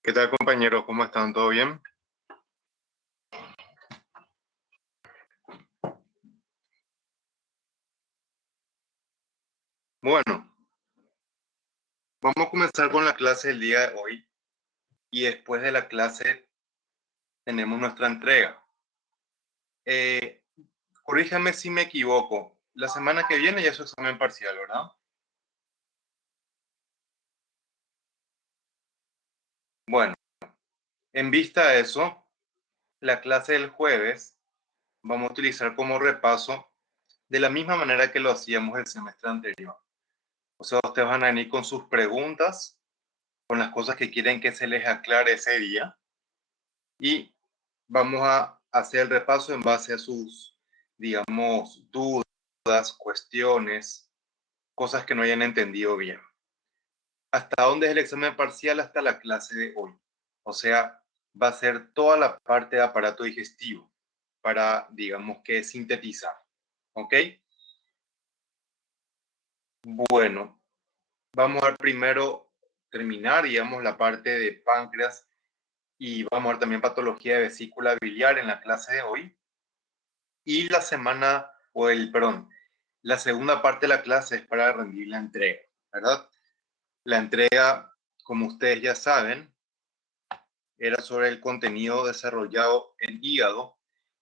¿Qué tal, compañeros? ¿Cómo están? ¿Todo bien? Bueno, vamos a comenzar con la clase del día de hoy y después de la clase tenemos nuestra entrega. Corríjame si me equivoco. La semana que viene ya es su examen parcial, ¿verdad? Bueno, en vista de eso, la clase del jueves vamos a utilizar como repaso de la misma manera que lo hacíamos el semestre anterior. O sea, ustedes van a venir con sus preguntas, con las cosas que quieren que se les aclare ese día y vamos a hacer el repaso en base a sus, digamos, dudas, cuestiones, cosas que no hayan entendido bien. ¿Hasta dónde es el examen parcial? Hasta la clase de hoy. O sea, va a ser toda la parte de aparato digestivo para, digamos que, sintetizar. ¿Ok? Bueno, vamos a primero terminar, digamos, la parte de páncreas y vamos a ver también patología de vesícula biliar en la clase de hoy. Y la semana, perdón, la segunda parte de la clase es para rendir la entrega, ¿verdad? La entrega, como ustedes ya saben, era sobre el contenido desarrollado en hígado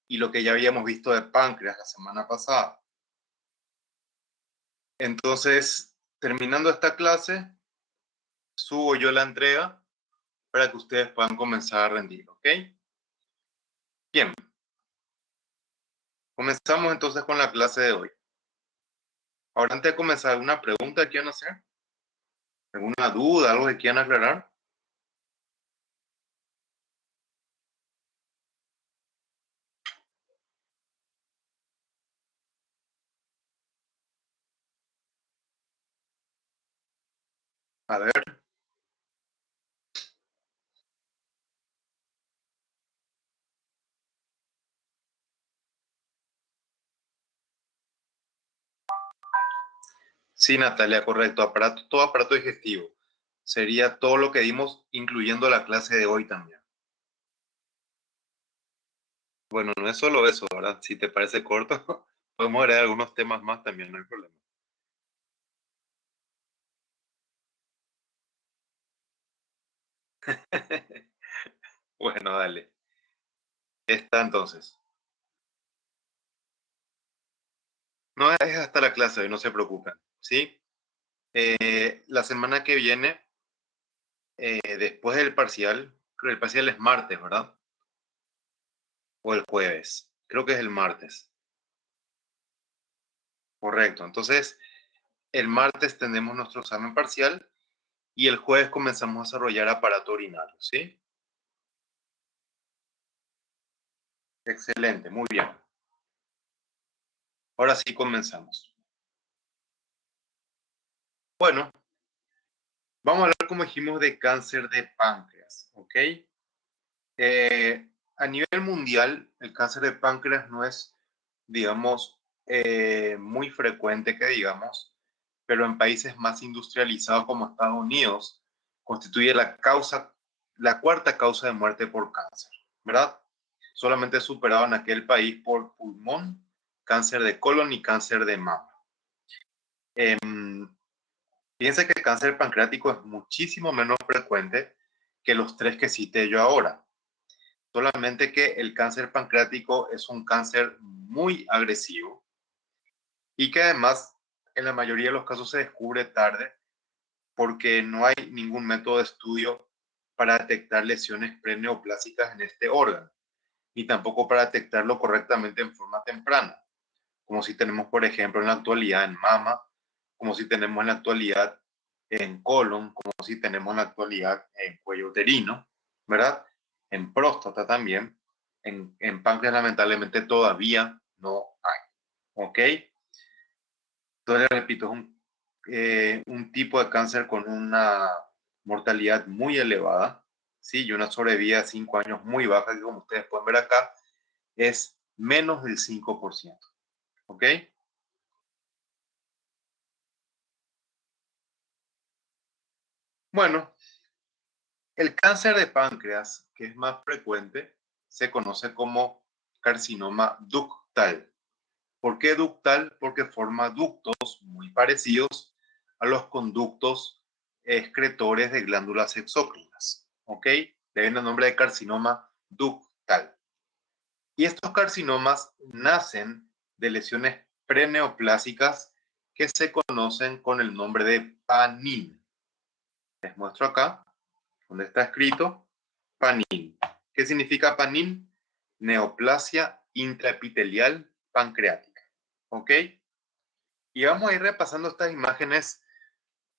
y lo que ya habíamos visto de páncreas la semana pasada. Entonces, terminando esta clase, subo yo la entrega para que ustedes puedan comenzar a rendir, ¿ok? Bien, comenzamos entonces con la clase de hoy. Ahora, antes de comenzar, ¿alguna pregunta que quieran hacer? ¿Alguna duda, algo que quieran aclarar? A ver. Sí, Natalia, correcto. Aparato, todo aparato digestivo. Sería todo lo que dimos, incluyendo la clase de hoy también. Bueno, no es solo eso, ¿verdad? Si te parece corto, podemos agregar algunos temas más también, no hay problema. Bueno, dale. Está entonces. No es hasta la clase hoy, no se preocupen, ¿sí? La semana que viene, después del parcial, creo que el parcial es martes, ¿verdad? O el jueves. Creo que es el martes. Correcto. Entonces, el martes tenemos nuestro examen parcial y el jueves comenzamos a desarrollar aparato urinario, ¿sí? Excelente, muy bien. Ahora sí comenzamos. Bueno, vamos a hablar, como dijimos, de cáncer de páncreas, ¿ok? A nivel mundial, el cáncer de páncreas no es, digamos, muy frecuente que digamos, pero en países más industrializados como Estados Unidos, constituye la cuarta causa de muerte por cáncer, ¿verdad? Solamente superado en aquel país por pulmón, cáncer de colon y cáncer de mama. Fíjense que el cáncer pancreático es muchísimo menos frecuente que los tres que cité yo ahora. Solamente que el cáncer pancreático es un cáncer muy agresivo y que además en la mayoría de los casos se descubre tarde porque no hay ningún método de estudio para detectar lesiones preneoplásicas en este órgano, ni tampoco para detectarlo correctamente en forma temprana, como si tenemos, por ejemplo, en la actualidad en mama, como si tenemos en la actualidad en colon, como si tenemos en la actualidad en cuello uterino, ¿verdad? En próstata también. En páncreas, lamentablemente, todavía no hay. ¿Ok? Entonces, repito, es un tipo de cáncer con una mortalidad muy elevada, ¿sí? Y una sobrevida de 5 años muy baja, que como ustedes pueden ver acá, es menos del 5%. ¿Ok? Bueno, El cáncer de páncreas, que es más frecuente, se conoce como carcinoma ductal. ¿Por qué ductal? Porque forma ductos muy parecidos a los conductos excretores de glándulas exócrinas. ¿Ok? Le viene el nombre de carcinoma ductal. Y estos carcinomas nacen de lesiones preneoplásicas que se conocen con el nombre de PANIN. Les muestro acá, donde está escrito PANIN. ¿Qué significa PANIN? Neoplasia intraepitelial pancreática. ¿Ok? Y vamos a ir repasando estas imágenes.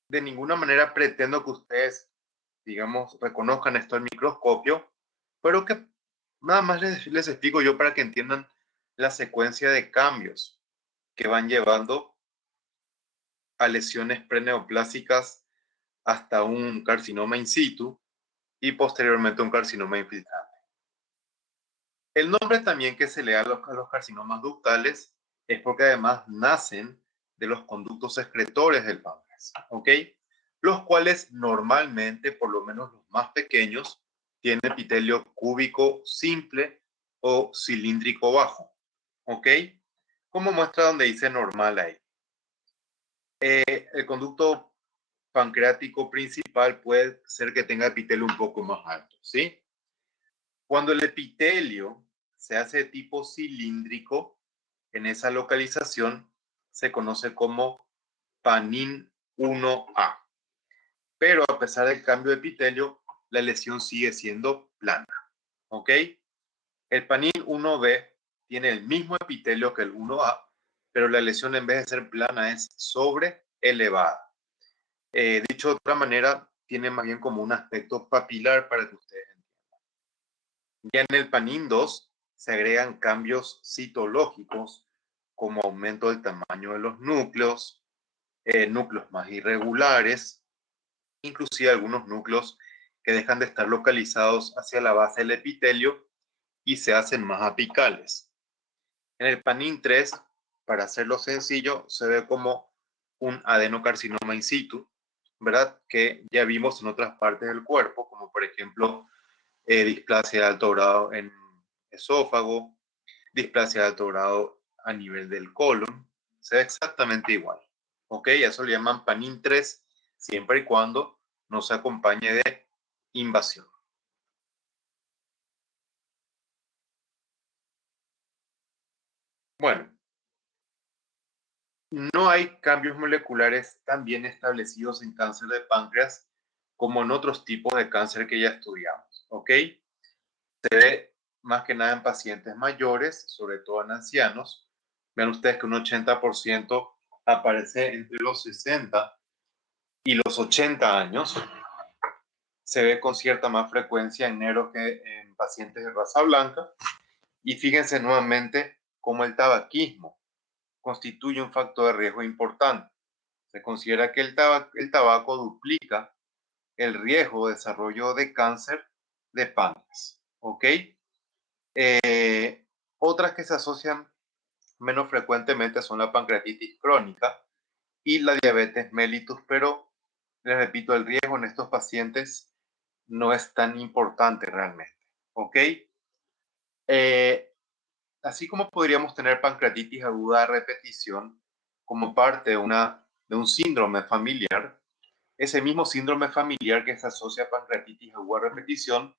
De ninguna manera pretendo que ustedes, digamos, reconozcan esto al microscopio, pero que nada más les explico yo para que entiendan la secuencia de cambios que van llevando a lesiones preneoplásicas hasta un carcinoma in situ y posteriormente un carcinoma infiltrante. El nombre también que se le da a los carcinomas ductales es porque además nacen de los conductos excretores del páncreas, ¿ok? Los cuales normalmente, por lo menos los más pequeños, tienen epitelio cúbico simple o cilíndrico bajo, ¿ok? Como muestra donde dice normal ahí. El conducto pancreático principal puede ser que tenga epitelio un poco más alto, ¿sí? Cuando el epitelio se hace de tipo cilíndrico, en esa localización se conoce como PANIN 1A. Pero a pesar del cambio de epitelio, la lesión sigue siendo plana. ¿Ok? El PANIN 1B tiene el mismo epitelio que el 1A, pero la lesión en vez de ser plana es sobre elevada. Dicho de otra manera, tiene más bien como un aspecto papilar para que ustedes entiendan. Ya en el PANIN 2 se agregan cambios citológicos como aumento del tamaño de los núcleos, núcleos más irregulares, inclusive algunos núcleos que dejan de estar localizados hacia la base del epitelio y se hacen más apicales. En el PANIN 3, para hacerlo sencillo, se ve como un adenocarcinoma in situ, ¿verdad? Que ya vimos en otras partes del cuerpo, como por ejemplo displasia de alto grado en esófago, displasia de alto grado a nivel del colon, se ve exactamente igual. ¿Ok? Eso le llaman PANIN 3, siempre y cuando no se acompañe de invasión. Bueno, no hay cambios moleculares tan bien establecidos en cáncer de páncreas como en otros tipos de cáncer que ya estudiamos. ¿Ok? Se ve más que nada en pacientes mayores, sobre todo en ancianos. Vean ustedes que un 80% aparece entre los 60 y los 80 años. Se ve con cierta más frecuencia en negros que en pacientes de raza blanca. Y fíjense nuevamente cómo el tabaquismo constituye un factor de riesgo importante. Se considera que el tabaco duplica el riesgo de desarrollo de cáncer de páncreas. ¿Ok? Otras que se asocian menos frecuentemente son la pancreatitis crónica y la diabetes mellitus, pero les repito, el riesgo en estos pacientes no es tan importante realmente. ¿Ok? Así como podríamos tener pancreatitis aguda a repetición como parte de un síndrome familiar, ese mismo síndrome familiar que se asocia a pancreatitis aguda a repetición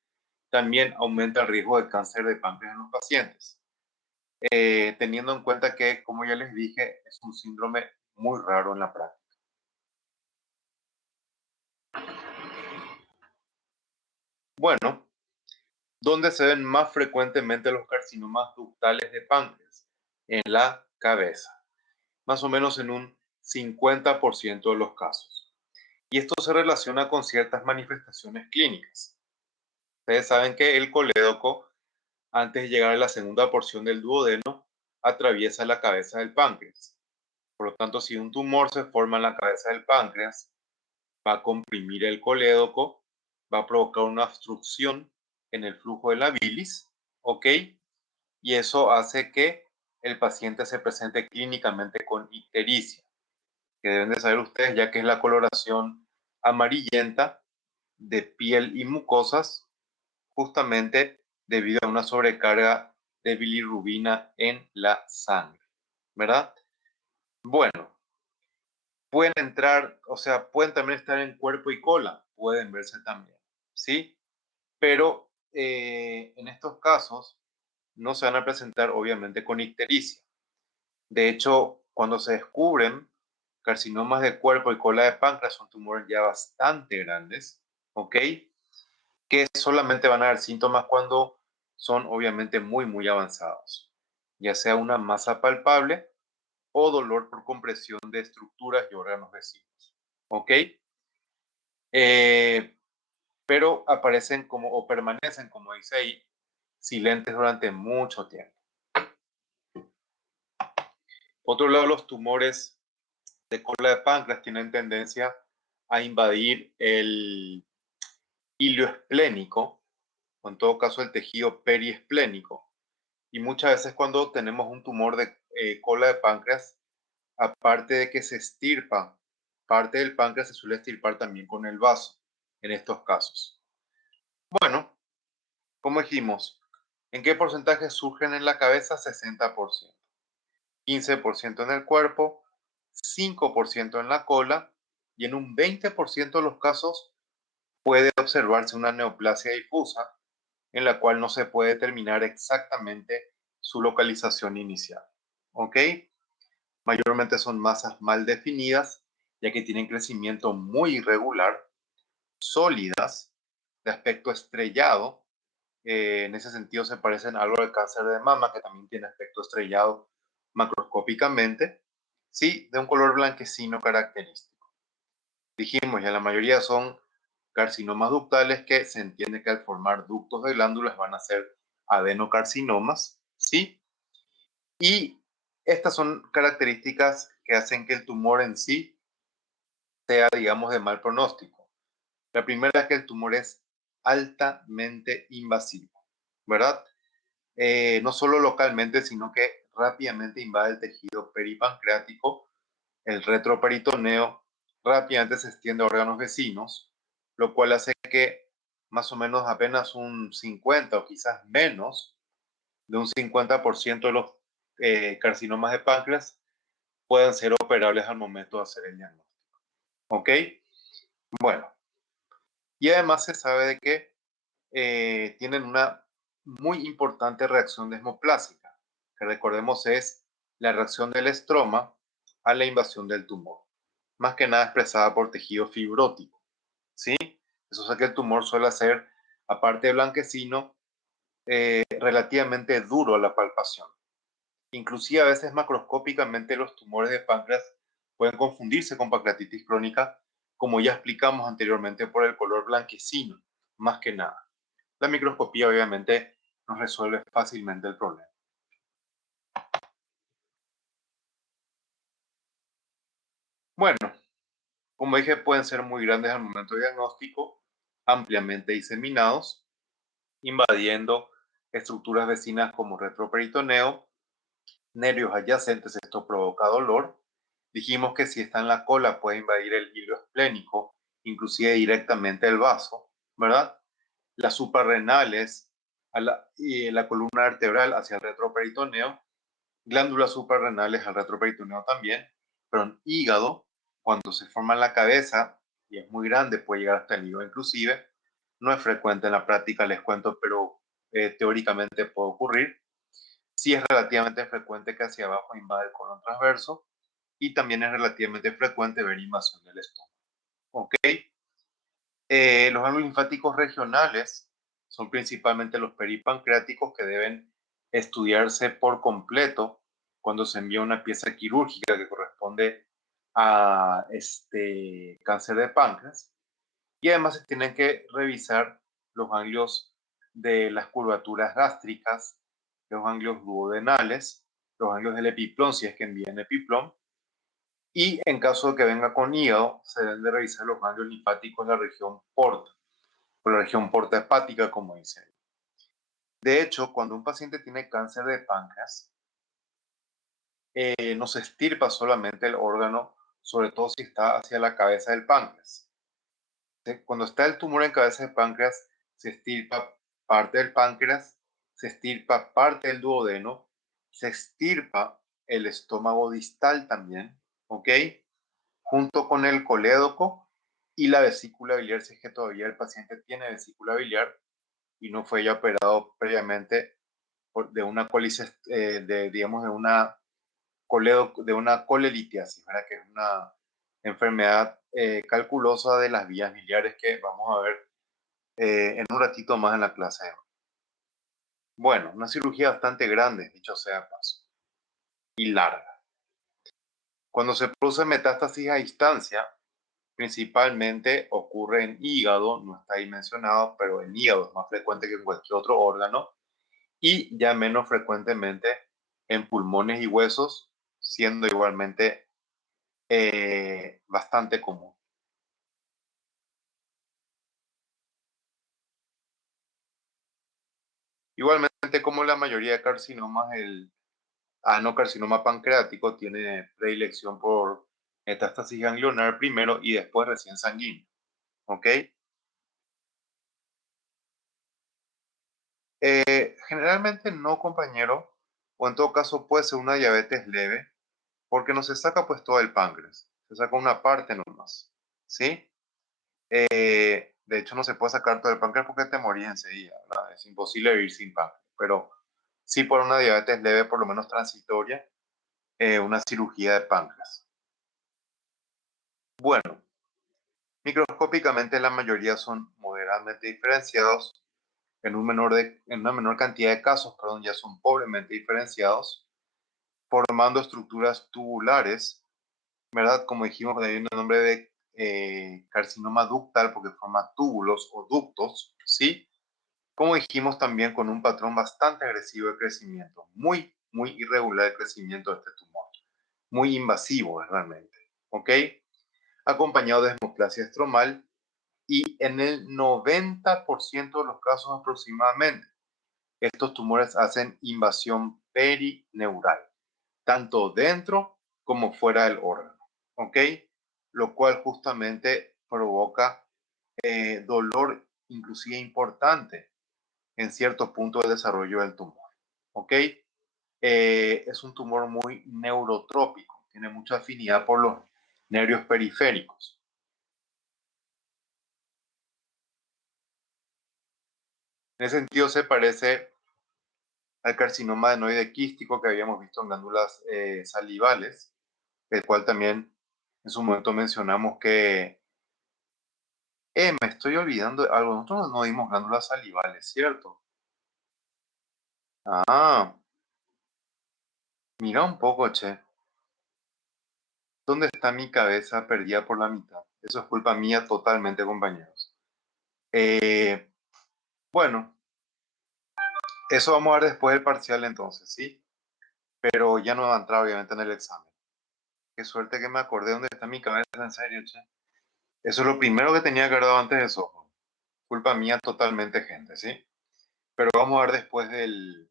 también aumenta el riesgo de cáncer de páncreas en los pacientes. Teniendo en cuenta que, como ya les dije, es un síndrome muy raro en la práctica. Bueno, ¿dónde se ven más frecuentemente los carcinomas ductales de páncreas? En la cabeza, más o menos en un 50% de los casos. Y esto se relaciona con ciertas manifestaciones clínicas. Ustedes saben que el colédoco, antes de llegar a la segunda porción del duodeno, atraviesa la cabeza del páncreas. Por lo tanto, si un tumor se forma en la cabeza del páncreas, va a comprimir el colédoco, va a provocar una obstrucción en el flujo de la bilis, ¿ok? Y eso hace que el paciente se presente clínicamente con ictericia, que deben de saber ustedes, ya que es la coloración amarillenta de piel y mucosas, justamente debido a una sobrecarga de bilirrubina en la sangre, ¿verdad? Bueno, pueden entrar, o sea, pueden también estar en cuerpo y cola, pueden verse también, ¿sí? Pero en estos casos no se van a presentar obviamente con ictericia. De hecho, cuando se descubren carcinomas de cuerpo y cola de páncreas, son tumores ya bastante grandes, ¿ok? Que solamente van a dar síntomas cuando son obviamente muy avanzados, ya sea una masa palpable o dolor por compresión de estructuras y órganos vecinos, ¿ok? Eh, pero aparecen como o permanecen, como dice ahí, silentes durante mucho tiempo. Por otro lado, los tumores de cola de páncreas tienen tendencia a invadir el hilo esplénico, o en todo caso el tejido periesplénico. Y muchas veces cuando tenemos un tumor de cola de páncreas, aparte de que se estirpa parte del páncreas, se suele estirpar también con el vaso en estos casos. Bueno, como dijimos, ¿en qué porcentaje surgen en la cabeza? 60%, 15% en el cuerpo, 5% en la cola y en un 20% de los casos puede observarse una neoplasia difusa en la cual no se puede determinar exactamente su localización inicial. ¿Ok? Mayormente son masas mal definidas, ya que tienen crecimiento muy irregular, sólidas, de aspecto estrellado. En ese sentido se parecen a algo del cáncer de mama, que también tiene aspecto estrellado macroscópicamente, sí, de un color blanquecino característico. Dijimos, ya la mayoría son carcinomas ductales que se entiende que al formar ductos de glándulas van a ser adenocarcinomas, ¿sí? Y estas son características que hacen que el tumor en sí sea, digamos, de mal pronóstico. La primera es que el tumor es altamente invasivo, ¿verdad? No solo localmente, sino que rápidamente invade el tejido peripancreático, el retroperitoneo, rápidamente se extiende a órganos vecinos, lo cual hace que más o menos apenas un 50 o quizás menos de un 50% de los carcinomas de páncreas puedan ser operables al momento de hacer el diagnóstico. ¿Ok? Bueno, y además se sabe de que tienen una muy importante reacción desmoplásica, que recordemos es la reacción del estroma a la invasión del tumor, más que nada expresada por tejido fibrótico, ¿sí? Eso hace que el tumor suele ser, aparte de blanquecino, relativamente duro a la palpación. Inclusive a veces macroscópicamente los tumores de páncreas pueden confundirse con pancreatitis crónica, como ya explicamos anteriormente, por el color blanquecino, más que nada. La microscopía obviamente nos resuelve fácilmente el problema. Bueno, como dije, pueden ser muy grandes al momento de diagnóstico, ampliamente diseminados, invadiendo estructuras vecinas como retroperitoneo, nervios adyacentes, esto provoca dolor. Dijimos que si está en la cola puede invadir el hilo esplénico, inclusive directamente el vaso, ¿verdad? Las suprarrenales, y la columna vertebral hacia el retroperitoneo, glándulas suprarrenales al retroperitoneo también, pero en hígado, cuando se forma en la cabeza y es muy grande, puede llegar hasta el hígado inclusive. No es frecuente en la práctica, les cuento, pero teóricamente puede ocurrir. Sí es relativamente frecuente que hacia abajo invade el colon transverso y también es relativamente frecuente ver invasión del estómago. ¿Ok? Los ganglios linfáticos regionales son principalmente los peripancreáticos que deben estudiarse por completo cuando se envía una pieza quirúrgica que corresponde a este cáncer de páncreas. Y además se tienen que revisar los ganglios de las curvaturas gástricas, los ganglios duodenales, los ganglios del epiplón, si es que envían epiplón. Y en caso de que venga con hígado, se deben de revisar los ganglios linfáticos de la región porta, o la región porta hepática, como dice. De hecho, cuando un paciente tiene cáncer de páncreas, no se estirpa solamente el órgano, sobre todo si está hacia la cabeza del páncreas. Cuando está el tumor en cabeza de páncreas, se extirpa parte del páncreas, se extirpa parte del duodeno, se extirpa el estómago distal también, ¿ok? Junto con el colédoco y la vesícula biliar, si es que todavía el paciente tiene vesícula biliar y no fue ya operado previamente de una colitis, digamos, de una colelitiasis, ¿verdad? Que es una enfermedad calculosa de las vías biliares que vamos a ver en un ratito más en la clase. Bueno, una cirugía bastante grande, dicho sea de paso, y larga. Cuando se produce metástasis a distancia, principalmente ocurre en hígado, no está ahí mencionado, pero en hígado es más frecuente que en cualquier otro órgano, y ya menos frecuentemente en pulmones y huesos, siendo igualmente bastante común. Igualmente, como la mayoría de carcinomas, el anocarcinoma pancreático tiene predilección por metástasis ganglionar primero y después recién sanguíneo. ¿Ok? Generalmente no, compañero, o en todo caso puede ser una diabetes leve, porque no se saca pues todo el páncreas, se saca una parte nomás. ¿Sí? De hecho, no se puede sacar todo el páncreas porque te morís enseguida, ¿verdad? Es imposible vivir sin páncreas, pero sí por una diabetes leve, por lo menos transitoria, una cirugía de páncreas. Bueno, microscópicamente la mayoría son moderadamente diferenciados, en una menor cantidad de casos, perdón, ya son pobremente diferenciados, formando estructuras tubulares, ¿verdad? Como dijimos, de ahí un nombre de carcinoma ductal porque forma túbulos o ductos, ¿sí? Como dijimos también con un patrón bastante agresivo de crecimiento, muy irregular de crecimiento de este tumor, muy invasivo realmente, ¿ok? Acompañado de hemorragia estromal y en el 90% de los casos aproximadamente, estos tumores hacen invasión perineural, tanto dentro como fuera del órgano, ¿ok? Lo cual justamente provoca dolor inclusive importante en cierto punto del desarrollo del tumor, ¿ok? Es un tumor muy neurotrópico, tiene mucha afinidad por los nervios periféricos. En ese sentido se parece al carcinoma adenoide quístico que habíamos visto en glándulas salivales, el cual también en su momento mencionamos que, me estoy olvidando de algo, nosotros no dimos glándulas salivales, ¿cierto? Ah, mira un poco, che, ¿dónde está mi cabeza perdida por la mitad? Eso es culpa mía totalmente, compañeros. Eh, bueno, eso vamos a ver después del parcial entonces, ¿sí? Pero ya no va a entrar obviamente en el examen. Qué suerte que me acordé dónde está mi cabeza, en serio, che. Eso es lo primero que tenía que haber dado antes de eso. Culpa mía totalmente, gente, ¿sí? Pero vamos a ver después del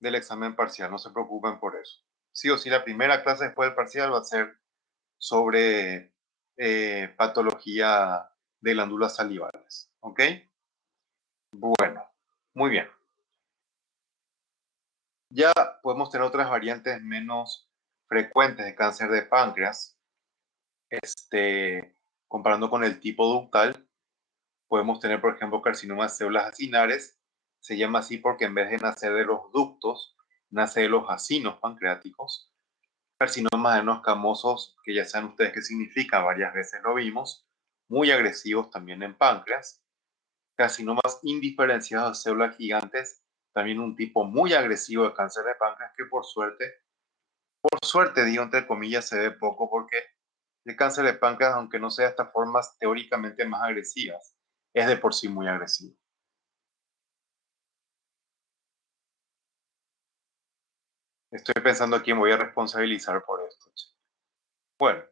examen parcial, no se preocupen por eso. Sí o sí, la primera clase después del parcial va a ser sobre patología de glándulas salivales, ¿ok? Bueno, muy bien. Ya podemos tener otras variantes menos frecuentes de cáncer de páncreas. Comparando con el tipo ductal, podemos tener, por ejemplo, carcinoma de células acinares. Se llama así porque en vez de nacer de los ductos, nace de los acinos pancreáticos. Carcinomas adenoscamosos, que ya saben ustedes qué significa, varias veces lo vimos, muy agresivos también en páncreas. Carcinomas indiferenciados de células gigantes, también un tipo muy agresivo de cáncer de páncreas que por suerte digo entre comillas, se ve poco porque el cáncer de páncreas, aunque no sea de estas formas teóricamente más agresivas, es de por sí muy agresivo. Estoy pensando a quién voy a responsabilizar por esto. Bueno,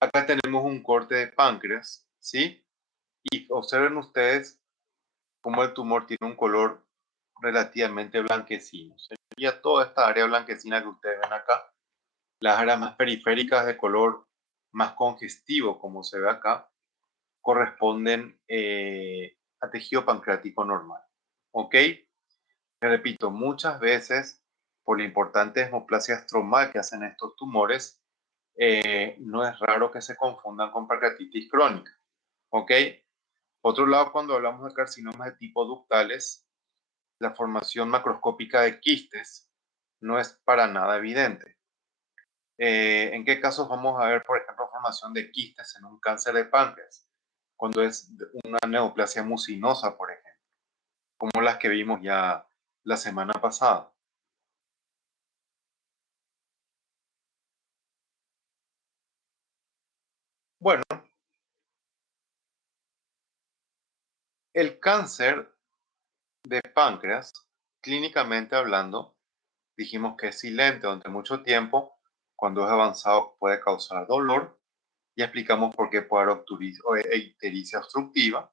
acá tenemos un corte de páncreas, ¿sí? Y observen ustedes cómo el tumor tiene un color relativamente blanquecino. Sería toda esta área blanquecina que ustedes ven acá, las áreas más periféricas de color más congestivo, como se ve acá, corresponden a tejido pancreático normal. ¿Ok? Me repito, muchas veces, por la importante hemorragia estromal que hacen estos tumores, no es raro que se confundan con pancreatitis crónica. ¿Ok? Otro lado, cuando hablamos de carcinomas de tipo ductales, la formación macroscópica de quistes no es para nada evidente. ¿En qué casos vamos a ver, por ejemplo, formación de quistes en un cáncer de páncreas? Cuando es una neoplasia mucinosa, por ejemplo, como las que vimos ya la semana pasada. Bueno, el cáncer de páncreas, clínicamente hablando, dijimos que es silente durante mucho tiempo. Cuando es avanzado puede causar dolor. Ya explicamos por qué puede haber ictericia obstructiva.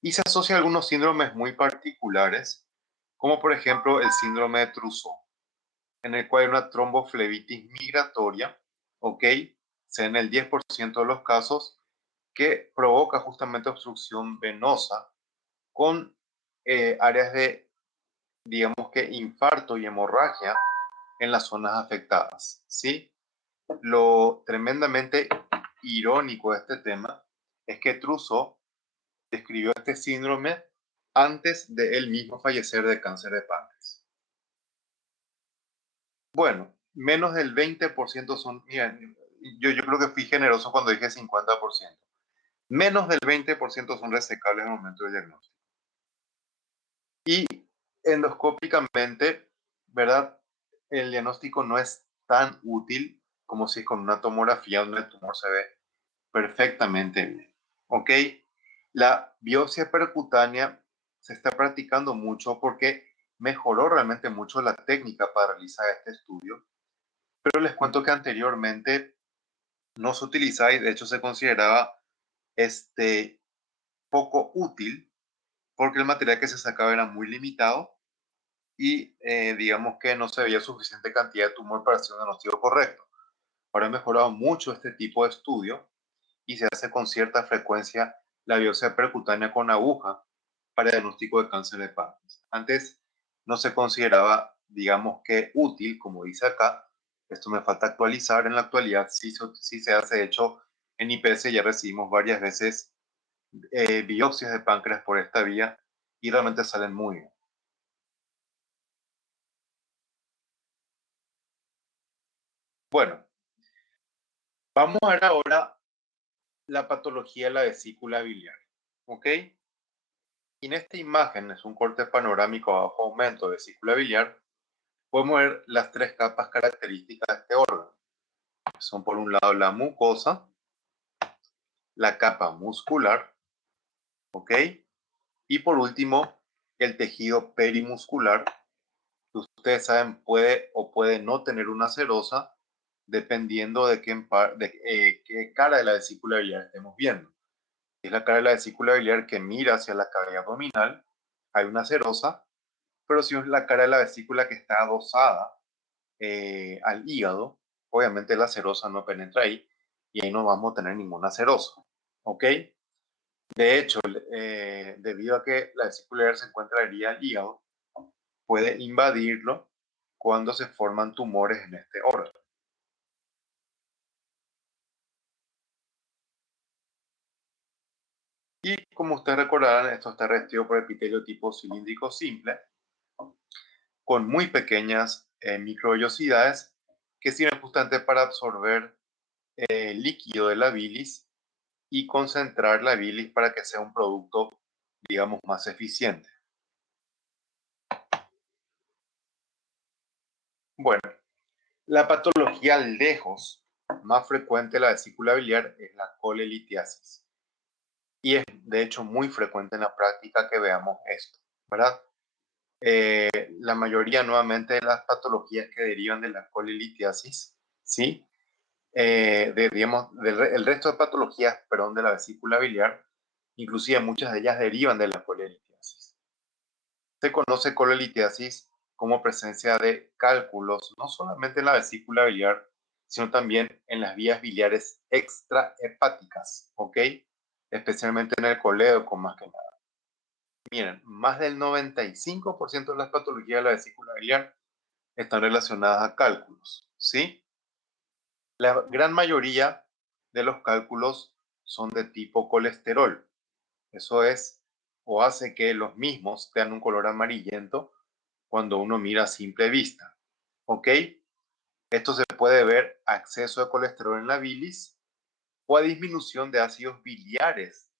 Y se asocia a algunos síndromes muy particulares, como por ejemplo el síndrome de Trousseau, en el cual hay una tromboflebitis migratoria, ¿ok? Se en el 10% de los casos que provoca justamente obstrucción venosa con áreas de, digamos que, infarto y hemorragia en las zonas afectadas, ¿sí? Lo tremendamente irónico de este tema es que Trousseau describió este síndrome antes de él mismo fallecer de cáncer de páncreas. Bueno, menos del 20% son, miren, yo creo que fui generoso cuando dije 50%. Menos del 20% son resecables al momento del diagnóstico. Y endoscópicamente, ¿verdad? El diagnóstico no es tan útil como si con una tomografía donde el tumor se ve perfectamente bien. ¿Ok? La biopsia percutánea se está practicando mucho porque mejoró realmente mucho la técnica para realizar este estudio, pero les cuento que anteriormente no se utilizaba y de hecho se consideraba poco útil porque el material que se sacaba era muy limitado y digamos que no se veía suficiente cantidad de tumor para hacer un diagnóstico correcto. Ahora ha mejorado mucho este tipo de estudio y se hace con cierta frecuencia la biopsia percutánea con aguja para el diagnóstico de cáncer de páncreas. Antes no se consideraba, digamos que útil, como dice acá. Esto me falta actualizar. En la actualidad sí se hace. De hecho, en IPS ya recibimos varias veces biopsias de páncreas por esta vía y realmente salen muy bien. Bueno, vamos a ver ahora la patología de la vesícula biliar. ¿Ok? Y en esta imagen es un corte panorámico a bajo aumento de vesícula biliar. Podemos ver las tres capas características de este órgano. Son por un lado la mucosa, la capa muscular, ¿ok? Y por último, el tejido perimuscular, que ustedes saben puede o puede no tener una serosa, dependiendo de qué cara de la vesícula biliar estemos viendo. Si es la cara de la vesícula biliar que mira hacia la cavidad abdominal, hay una serosa, pero si es la cara de la vesícula que está adosada al hígado, obviamente la serosa no penetra ahí y ahí no vamos a tener ninguna serosa, ¿ok? De hecho, debido a que la vesícula biliar se encuentra herida al hígado, puede invadirlo cuando se forman tumores en este órgano. Y como ustedes recordarán, esto está revestido por epitelio tipo cilíndrico simple, con muy pequeñas microvellosidades que sirven justamente para absorber el líquido de la bilis y concentrar la bilis para que sea un producto, digamos, más eficiente. Bueno, la patología lejos más frecuente de la vesícula biliar es la colelitiasis. Y es de hecho muy frecuente en la práctica que veamos esto, ¿verdad? La mayoría nuevamente de las patologías que derivan de la colelitiasis, ¿sí? Digamos, el resto de patologías, perdón, de la vesícula biliar, inclusive muchas de ellas derivan de la colelitiasis. Se conoce colelitiasis como presencia de cálculos, no solamente en la vesícula biliar, sino también en las vías biliares extrahepáticas, ¿ok? especialmente en el colédoco más que nada. Miren, más del 95% de las patologías de la vesícula biliar están relacionadas a cálculos, ¿sí? La gran mayoría de los cálculos son de tipo colesterol. Eso es, o hace que los mismos tengan un color amarillento cuando uno mira a simple vista. ¿Ok? Esto se puede ver a exceso de colesterol en la bilis o a disminución de ácidos biliares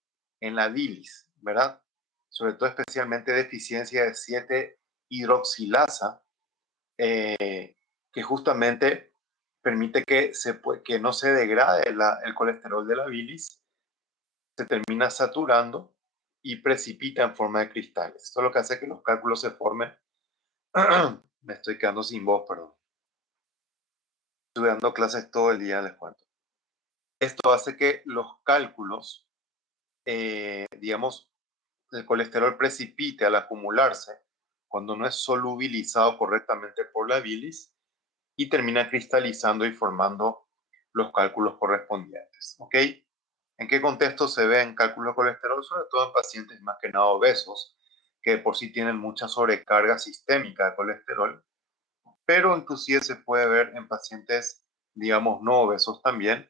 en la bilis, ¿verdad? Sobre todo especialmente deficiencia de 7-hidroxilasa, que justamente permite que no se degrade el colesterol de la bilis, se termina saturando y precipita en forma de cristales. Esto es lo que hace que los cálculos se formen. Me estoy quedando sin voz, perdón. Estuve dando clases todo el día, les cuento. Esto hace que los cálculos, digamos, el colesterol precipite al acumularse cuando no es solubilizado correctamente por la bilis y termina cristalizando y formando los cálculos correspondientes. ¿Ok? ¿En qué contexto se ven cálculos de colesterol? Sobre todo en pacientes más que nada obesos, que por sí tienen mucha sobrecarga sistémica de colesterol, pero inclusive se puede ver en pacientes, digamos, no obesos también,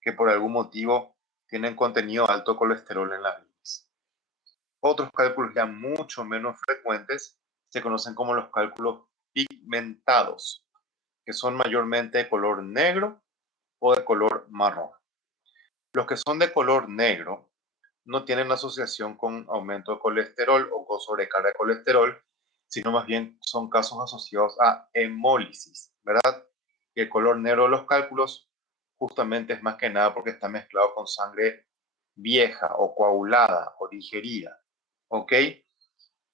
que por algún motivo tienen contenido alto de colesterol en la bilis. Otros cálculos ya mucho menos frecuentes se conocen como los cálculos pigmentados, que son mayormente de color negro o de color marrón. Los que son de color negro no tienen asociación con aumento de colesterol o con sobrecarga de colesterol, sino más bien son casos asociados a hemólisis, ¿verdad? Y el color negro de los cálculos justamente es más que nada porque está mezclado con sangre vieja o coagulada o digerida, ¿ok?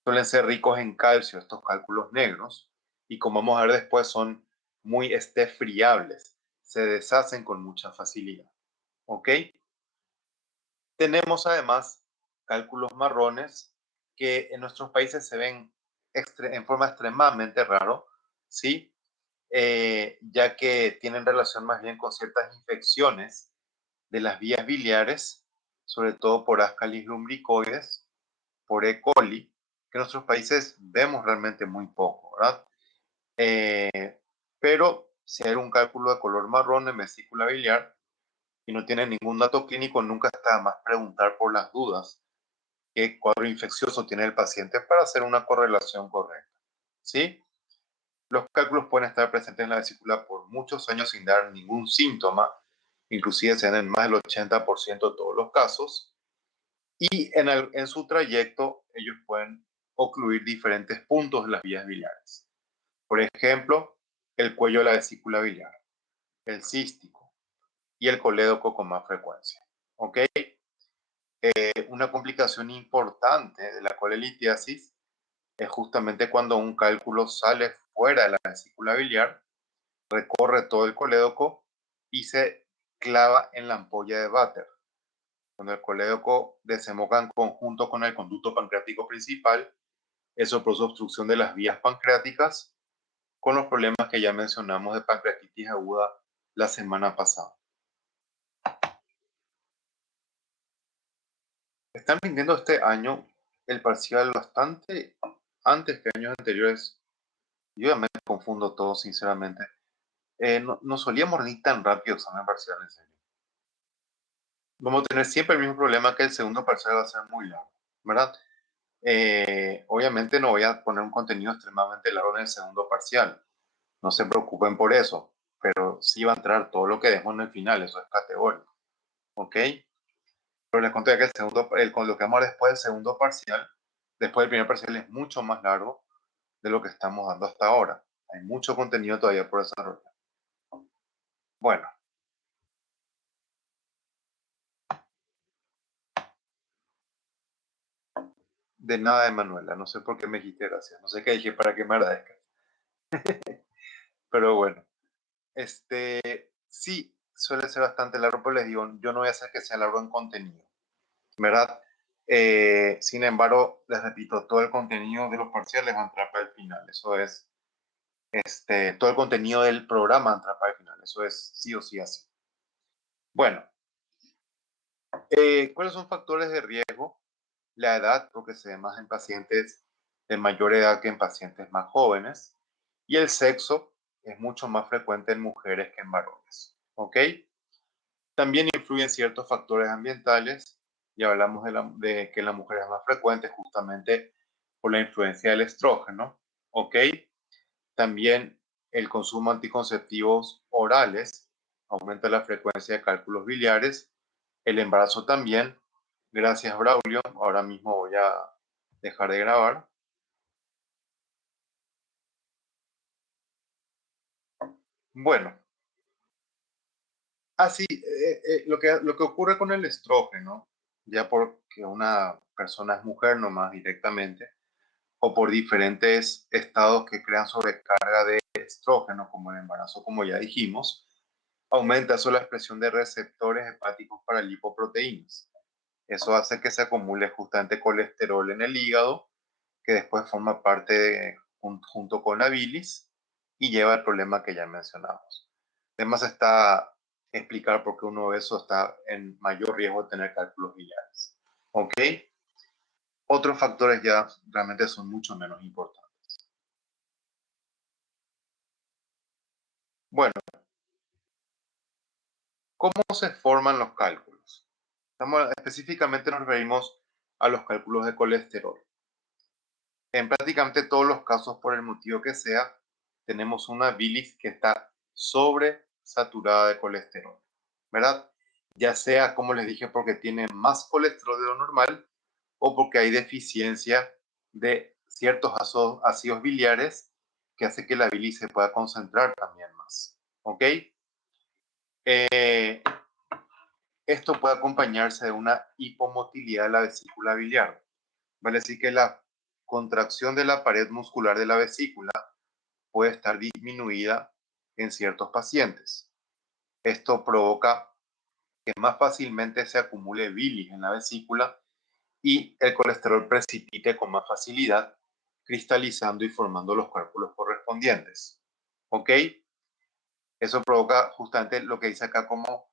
Suelen ser ricos en calcio estos cálculos negros y como vamos a ver después son muy friables, se deshacen con mucha facilidad, ¿ok? Tenemos además cálculos marrones que en nuestros países se ven en forma extremadamente raro, ¿sí? Ya que tienen relación más bien con ciertas infecciones de las vías biliares, sobre todo por Ascaris lumbricoides, por E. coli, que en nuestros países vemos realmente muy poco, ¿verdad? Pero si hay un cálculo de color marrón en vesícula biliar y no tiene ningún dato clínico, nunca está de más preguntar por las dudas qué cuadro infeccioso tiene el paciente para hacer una correlación correcta, ¿sí? Los cálculos pueden estar presentes en la vesícula por muchos años sin dar ningún síntoma, inclusive se dan en más del 80% de todos los casos, y en su trayecto ellos pueden ocluir diferentes puntos de las vías biliares. Por ejemplo, el cuello de la vesícula biliar, el cístico y el colédoco con más frecuencia. ¿Ok? Una complicación importante de la colelitiasis es justamente cuando un cálculo sale fuera de la vesícula biliar, recorre todo el colédoco y se clava en la ampolla de Vater. Cuando el colédoco desemboca en conjunto con el conducto pancreático principal, eso produce obstrucción de las vías pancreáticas con los problemas que ya mencionamos de pancreatitis aguda la semana pasada. Están rindiendo este año el parcial bastante antes que años anteriores. Yo ya me confundo todo, sinceramente. No solíamos rendir tan rápido examen parcial, en serio. Vamos a tener siempre el mismo problema que el segundo parcial va a ser muy largo, ¿verdad? Obviamente no voy a poner un contenido extremadamente largo en el segundo parcial. No se preocupen por eso, pero sí va a entrar todo lo que dejo en el final, eso es categórico, ¿ok? Pero les conté que con lo que vamos a ver después del segundo parcial, después del primer parcial es mucho más largo de lo que estamos dando hasta ahora. Hay mucho contenido todavía por desarrollar. Bueno. De nada, Emanuela. No sé por qué me dijiste gracias. No sé qué dije para que me agradezcas. Pero bueno, sí, suele ser bastante largo, pero les digo, yo no voy a hacer que sea largo en contenido, ¿verdad? Sin embargo, les repito, todo el contenido de los parciales va a entrar para el final. Eso es, todo el contenido del programa entra para el final. Eso es sí o sí así. Bueno, ¿Cuáles son factores de riesgo? La edad, porque se ve más en pacientes de mayor edad que en pacientes más jóvenes. Y el sexo es mucho más frecuente en mujeres que en varones. ¿Ok? También influyen ciertos factores ambientales. Ya hablamos de que en la mujer es más frecuente justamente por la influencia del estrógeno. ¿Ok? También el consumo de anticonceptivos orales aumenta la frecuencia de cálculos biliares. El embarazo también. Gracias, Braulio. Ahora mismo voy a dejar de grabar. Bueno, así, lo que ocurre con el estrógeno, ya porque una persona es mujer nomás directamente, o por diferentes estados que crean sobrecarga de estrógeno, como el embarazo, como ya dijimos, aumenta eso la expresión de receptores hepáticos para lipoproteínas. Eso hace que se acumule justamente colesterol en el hígado, que después forma parte junto con la bilis y lleva al problema que ya mencionamos. Además está explicar por qué uno de esos está en mayor riesgo de tener cálculos biliares. ¿Ok? Otros factores ya realmente son mucho menos importantes. Bueno, ¿cómo se forman los cálculos? Específicamente nos referimos a los cálculos de colesterol. En prácticamente todos los casos, por el motivo que sea, tenemos una bilis que está sobresaturada de colesterol, ¿verdad? Ya sea, como les dije, porque tiene más colesterol de lo normal o porque hay deficiencia de ciertos ácidos biliares que hace que la bilis se pueda concentrar también más, ¿ok? Eh, Esto puede acompañarse de una hipomotilidad de la vesícula biliar, vale decir que la contracción de la pared muscular de la vesícula puede estar disminuida en ciertos pacientes. Esto provoca que más fácilmente se acumule bilis en la vesícula y el colesterol precipite con más facilidad, cristalizando y formando los cálculos correspondientes. ¿Ok? Eso provoca justamente lo que dice acá como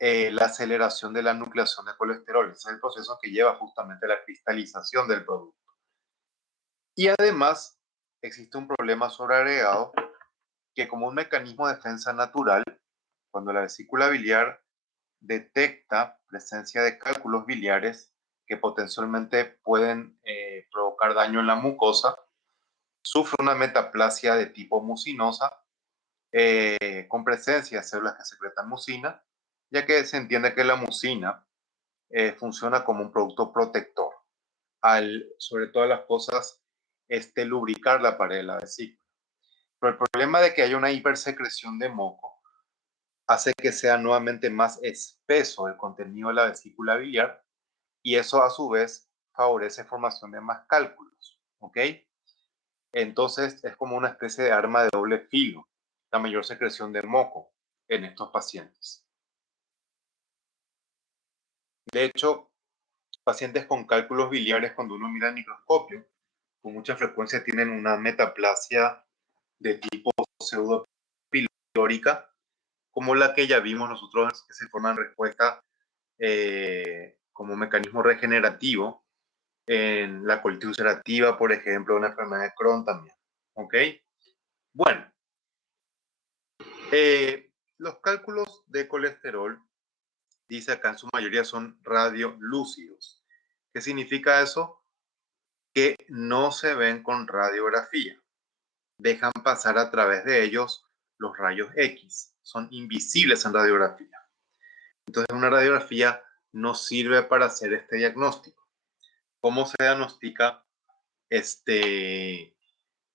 la aceleración de la nucleación de colesterol. Ese es el proceso que lleva justamente a la cristalización del producto. Y además existe un problema sobreagregado que como un mecanismo de defensa natural, cuando la vesícula biliar detecta presencia de cálculos biliares que potencialmente pueden provocar daño en la mucosa, sufre una metaplasia de tipo mucinosa con presencia de células que secretan mucina, ya que se entiende que la mucina funciona como un producto protector al, sobre todas las cosas, lubricar la pared de la vesícula. Pero el problema de que haya una hipersecreción de moco hace que sea nuevamente más espeso el contenido de la vesícula biliar y eso a su vez favorece formación de más cálculos, ¿ok? Entonces es como una especie de arma de doble filo, la mayor secreción de moco en estos pacientes. De hecho, pacientes con cálculos biliares, cuando uno mira el microscopio, con mucha frecuencia tienen una metaplasia de tipo pseudopilórica, como la que ya vimos nosotros, que se forma en respuesta como mecanismo regenerativo en la colitis ulcerativa, por ejemplo, una enfermedad de Crohn también. ¿Ok? Bueno, los cálculos de colesterol, dice acá en su mayoría, son radiolúcidos. ¿Qué significa eso? Que no se ven con radiografía. Dejan pasar a través de ellos los rayos X. Son invisibles en radiografía. Entonces, una radiografía no sirve para hacer este diagnóstico. ¿Cómo se diagnostica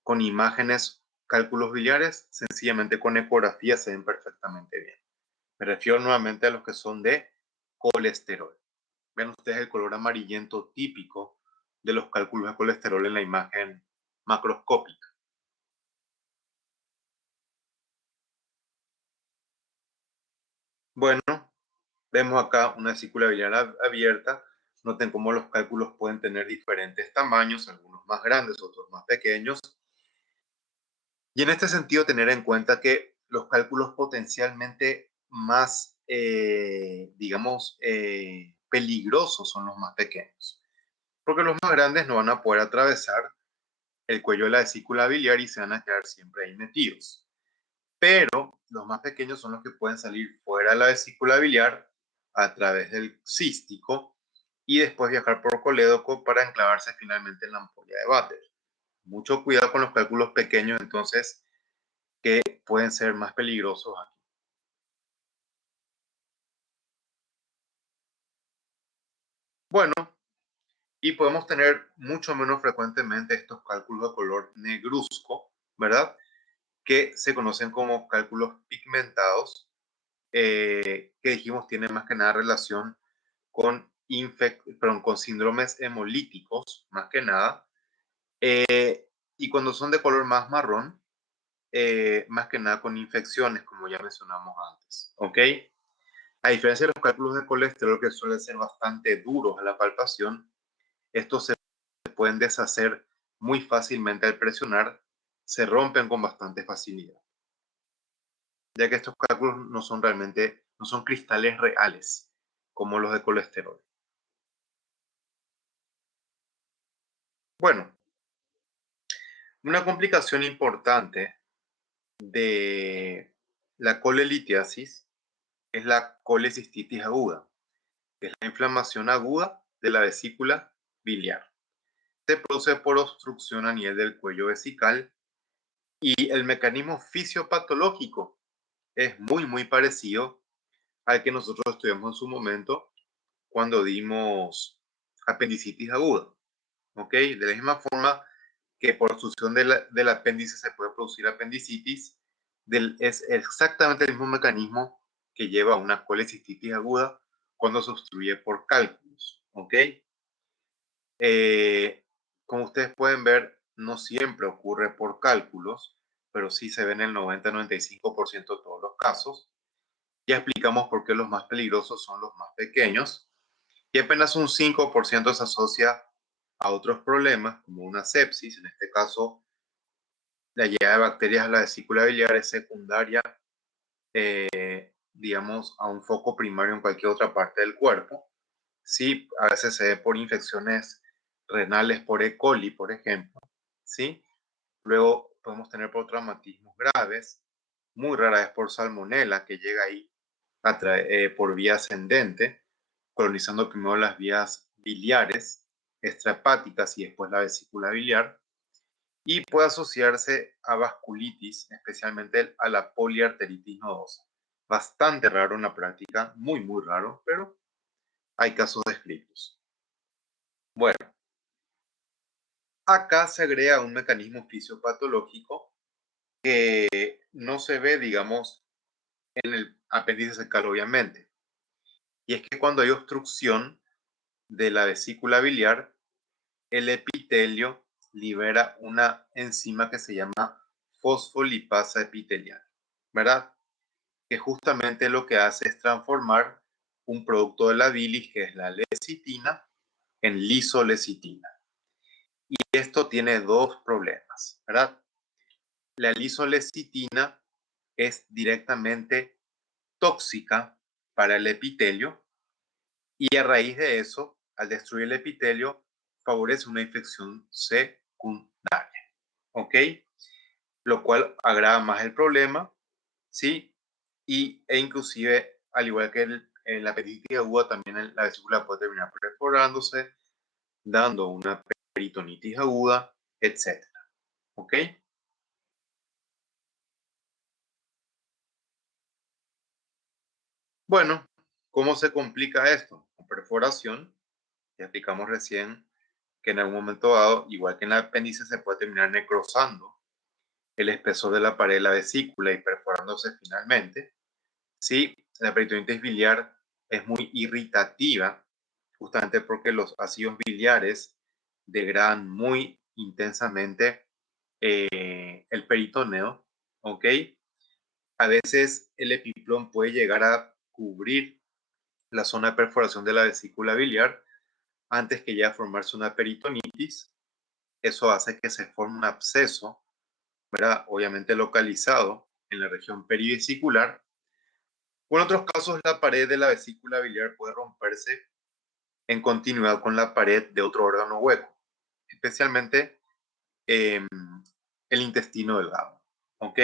con imágenes, cálculos biliares? Sencillamente con ecografía se ven perfectamente bien. Me refiero nuevamente a los que son de colesterol. Ven ustedes el color amarillento típico de los cálculos de colesterol en la imagen macroscópica. Bueno, vemos acá una vesícula biliar abierta. Noten cómo los cálculos pueden tener diferentes tamaños, algunos más grandes, otros más pequeños. Y en este sentido, tener en cuenta que los cálculos potencialmente más digamos, peligrosos son los más pequeños, porque los más grandes no van a poder atravesar el cuello de la vesícula biliar y se van a quedar siempre ahí metidos. Pero los más pequeños son los que pueden salir fuera de la vesícula biliar a través del cístico y después viajar por colédoco para enclavarse finalmente en la ampolla de váter. Mucho cuidado con los cálculos pequeños, entonces, que pueden ser más peligrosos aquí. Bueno, y podemos tener mucho menos frecuentemente estos cálculos de color negruzco, ¿verdad? Que se conocen como cálculos pigmentados, que dijimos tienen más que nada relación con, con síndromes hemolíticos, más que nada, y cuando son de color más marrón, más que nada con infecciones, como ya mencionamos antes, ¿ok? A diferencia de los cálculos de colesterol, que suelen ser bastante duros a la palpación, estos se pueden deshacer muy fácilmente al presionar, se rompen con bastante facilidad, ya que estos cálculos no son realmente, no son cristales reales, como los de colesterol. Bueno, una complicación importante de la colelitiasis es la colecistitis aguda, que es la inflamación aguda de la vesícula biliar. Se produce por obstrucción a nivel del cuello vesical y el mecanismo fisiopatológico es muy parecido al que nosotros estudiamos en su momento cuando dimos apendicitis aguda. ¿Ok? De la misma forma que por obstrucción del apéndice se puede producir apendicitis, es exactamente el mismo mecanismo que lleva a una colecistitis aguda cuando se obstruye por cálculos. ¿Ok? Como ustedes pueden ver, no siempre ocurre por cálculos, pero sí se ve en el 90-95% de todos los casos. Ya explicamos por qué los más peligrosos son los más pequeños y apenas un 5% se asocia a otros problemas como una sepsis, en este caso la llegada de bacterias a la vesícula biliar es secundaria, digamos, a un foco primario en cualquier otra parte del cuerpo. Sí, a veces se ve por infecciones renales por E. coli, por ejemplo, ¿sí? Luego podemos tener por traumatismos graves, muy rara vez por salmonela, que llega ahí por vía ascendente, colonizando primero las vías biliares, extrahepáticas y después la vesícula biliar, y puede asociarse a vasculitis, especialmente a la poliarteritis nodosa. Bastante raro en la práctica, muy raro, pero hay casos descritos. Bueno, acá se agrega un mecanismo fisiopatológico que no se ve, digamos, en el apéndice secal, obviamente. Y es que cuando hay obstrucción de la vesícula biliar, el epitelio libera una enzima que se llama fosfolipasa epitelial, ¿verdad? Que justamente lo que hace es transformar un producto de la bilis, que es la lecitina, en lisolecitina. Y esto tiene dos problemas, ¿verdad? La lisolecitina es directamente tóxica para el epitelio y a raíz de eso, al destruir el epitelio, favorece una infección secundaria, ¿ok? Lo cual agrava más el problema, ¿sí? E inclusive, al igual que la apendicitis aguda, también la vesícula puede terminar perforándose, dando una peritonitis aguda, etcétera, ¿ok? Bueno, ¿cómo se complica esto? Con perforación, ya explicamos recién que en algún momento dado, igual que en el apéndice, se puede terminar necrosando el espesor de la pared de la vesícula y perforándose finalmente. Sí, la peritonitis biliar es muy irritativa, justamente porque los ácidos biliares degradan muy intensamente el peritoneo, ¿ok? A veces el epiplón puede llegar a cubrir la zona de perforación de la vesícula biliar antes que llegue a formarse una peritonitis. Eso hace que se forme un absceso, ¿verdad? Obviamente localizado en la región perivesicular, O en otros casos, la pared de la vesícula biliar puede romperse en continuidad con la pared de otro órgano hueco, especialmente el intestino delgado, ¿ok?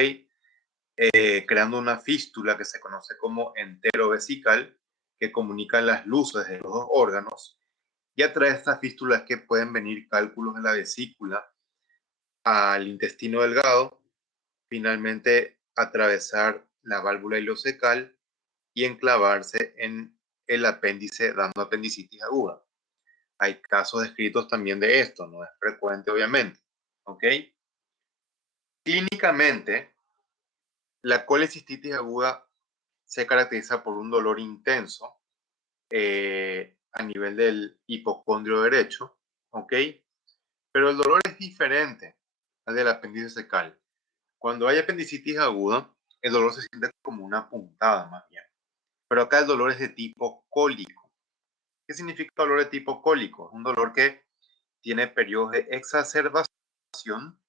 Creando una fístula que se conoce como enterovesical, que comunica las luces de los dos órganos, y a través de estas fístulas que pueden venir cálculos de la vesícula al intestino delgado, finalmente atravesar la válvula ileocecal y enclavarse en el apéndice, dando apendicitis aguda. Hay casos descritos también de esto, no es frecuente obviamente, ¿ok? Clínicamente, la colecistitis aguda se caracteriza por un dolor intenso a nivel del hipocondrio derecho, ¿ok? Pero el dolor es diferente al del apéndice cecal. Cuando hay apendicitis aguda, el dolor se siente como una puntada más bien. Pero acá el dolor es de tipo cólico. ¿Qué significa dolor de tipo cólico? Es un dolor que tiene periodos de exacerbación,